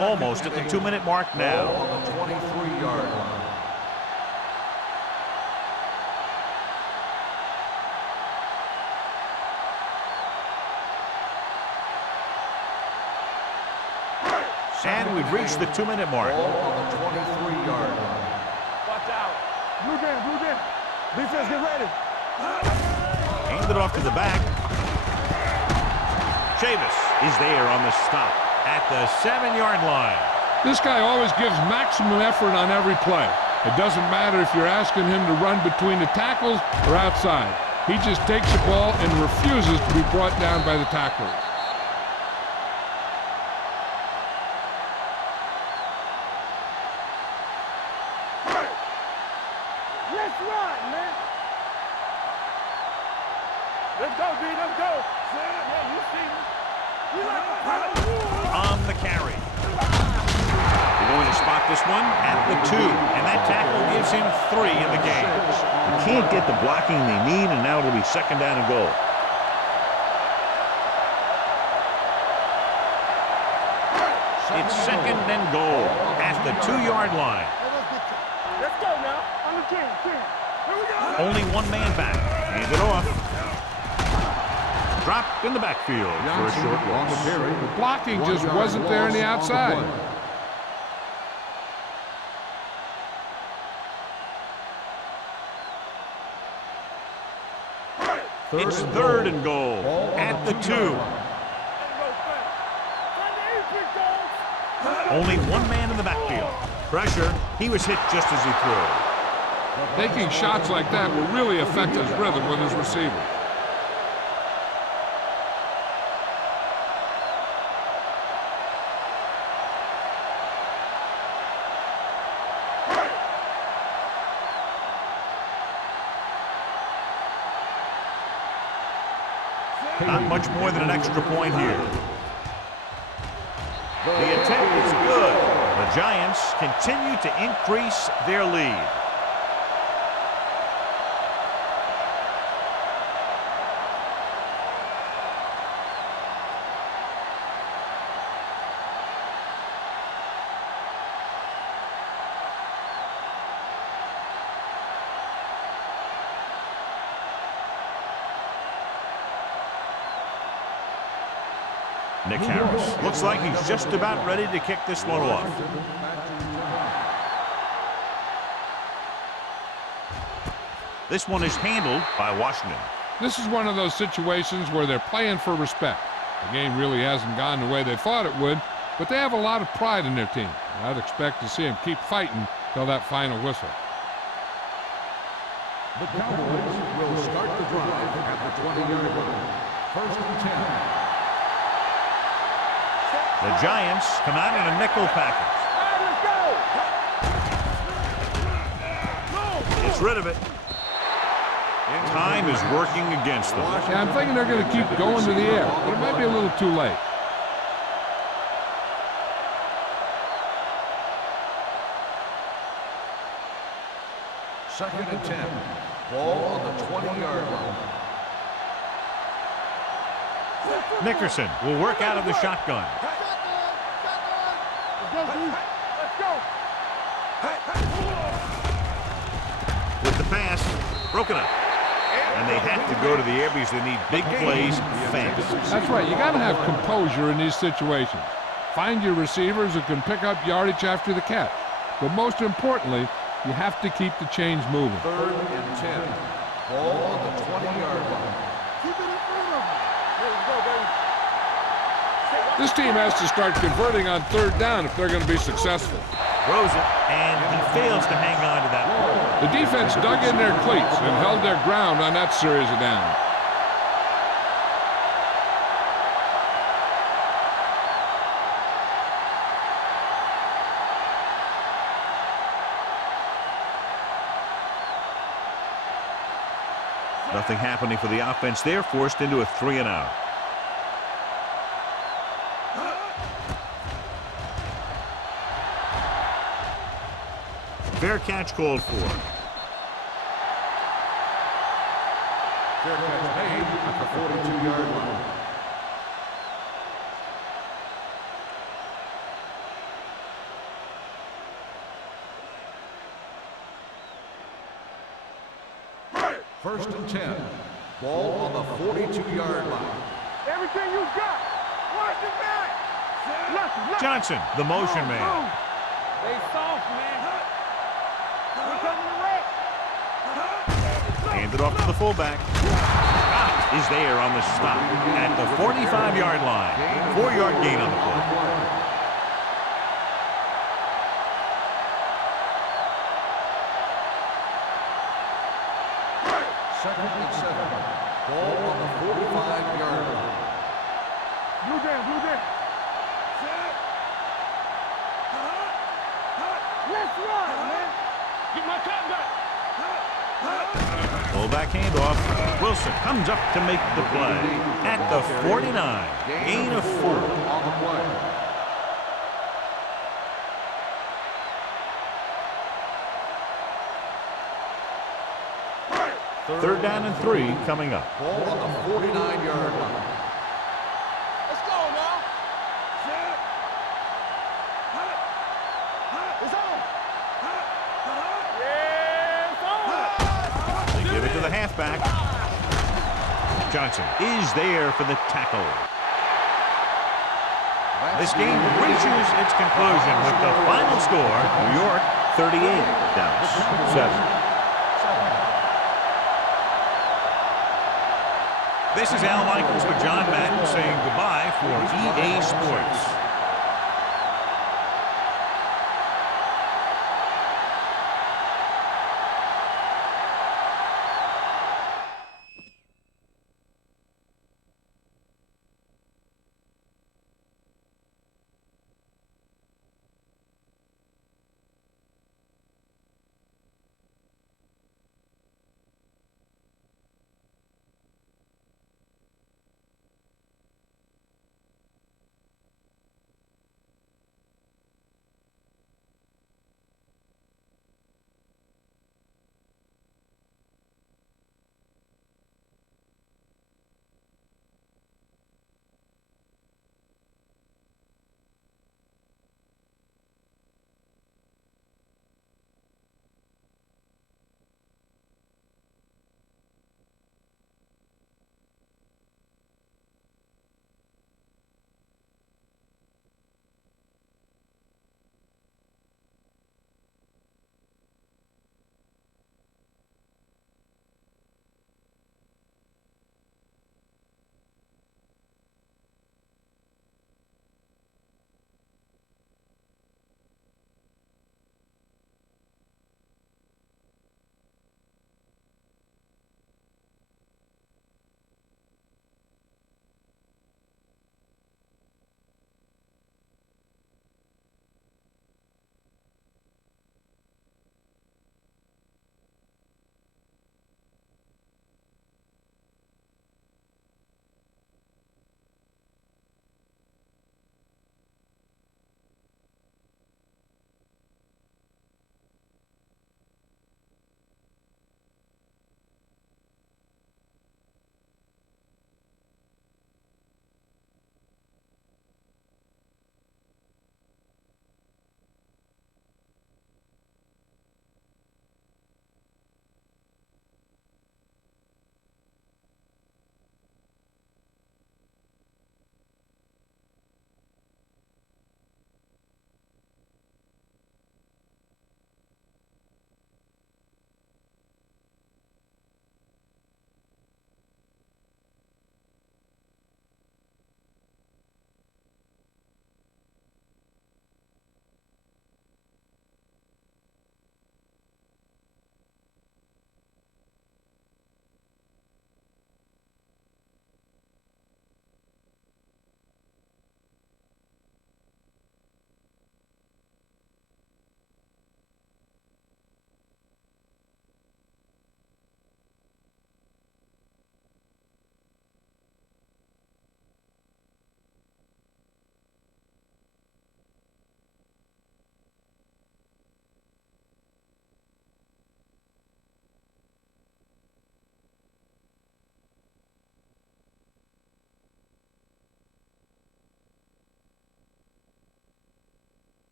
Almost at the 2-minute mark now. Ball on the 23-yard line. And we've reached the 2-minute mark. Ball on the 23-yard line. Watch out. Blue down, blue down. Defense, get ready. Hand it off to the back. Chavis is there on the stop at the 7-yard line. This guy always gives maximum effort on every play. It doesn't matter if you're asking him to run between the tackles or outside. He just takes the ball and refuses to be brought down by the tacklers. Let's run, man. Let's go, D. Let's go. Yeah, you see me. On the carry. We're going to spot this one at the 2, and that tackle gives him 3 in the game. They can't get the blocking they need, and now it'll be 2nd down and goal. It's 2nd and goal at the 2-yard line. Let's go now. On the 10. Here we go. Only one man back. Hand it off. Dropped in the backfield for a short on the loss. carry. The blocking just wasn't there on the outside. It's 3rd and goal at the 2. Only one man in the backfield. Pressure. He was hit just as he threw. Taking shots like that will really affect his rhythm with his receiver. Not much more than an extra point here. The attempt is good. The Giants continue to increase their lead. Nick Harris looks like he's just about ready to kick this one off. This one is handled by Washington. This is one of those situations where they're playing for respect. The game really hasn't gone the way they thought it would, but they have a lot of pride in their team. I'd expect to see them keep fighting till that final whistle. The Cowboys will start the drive at the 20-yard line. 1st and 10. The Giants come out in a nickel package. Gets rid of it. Time is working against them. Yeah, I'm thinking they're going to keep going to the air, but it might be a little too late. Second and 10. Ball on the 20-yard line. Nickerson will work out of the shotgun. With the pass, broken up. And they have to go to the air because they need big plays fast. That's right. You got to have composure in these situations. Find your receivers who can pick up yardage after the catch. But most importantly, you have to keep the chains moving. 3rd and 10. Ball on the 20-yard line. Keep it in front of them. Let's go, baby. This team has to start converting on 3rd down if they're going to be successful. Throws it, and he fails to hang on to that ball. The defense dug in their cleats and held their ground on that series of downs. Nothing happening for the offense there, forced into a 3-and-out. Fair catch called for. Fair catch made at the 42-yard line. First and 10. Ball on the 42-yard line. Everything you got. Watch it back. Johnson, the motion man. They soft, man. We're coming to wreck. Handed off to the fullback. Scott is there on the stop at the 45-yard line. 4-yard gain on the play. Second and 7. Ball on the 45-yard line. Blue jam, blue jam. Let's run, man. Get my cut back. Fullback handoff. Wilson comes up to make the play at the 49. Gain of 4. On the play. Third down and 3 coming up. Ball on the 49-yard line. Let's go now. It's on. Yeah, it's on. They give it to the halfback. Johnson is there for the tackle. This game reaches its conclusion with the final score. New York 38, Dallas 7. This is Al Michaels with John Madden saying goodbye for EA Sports.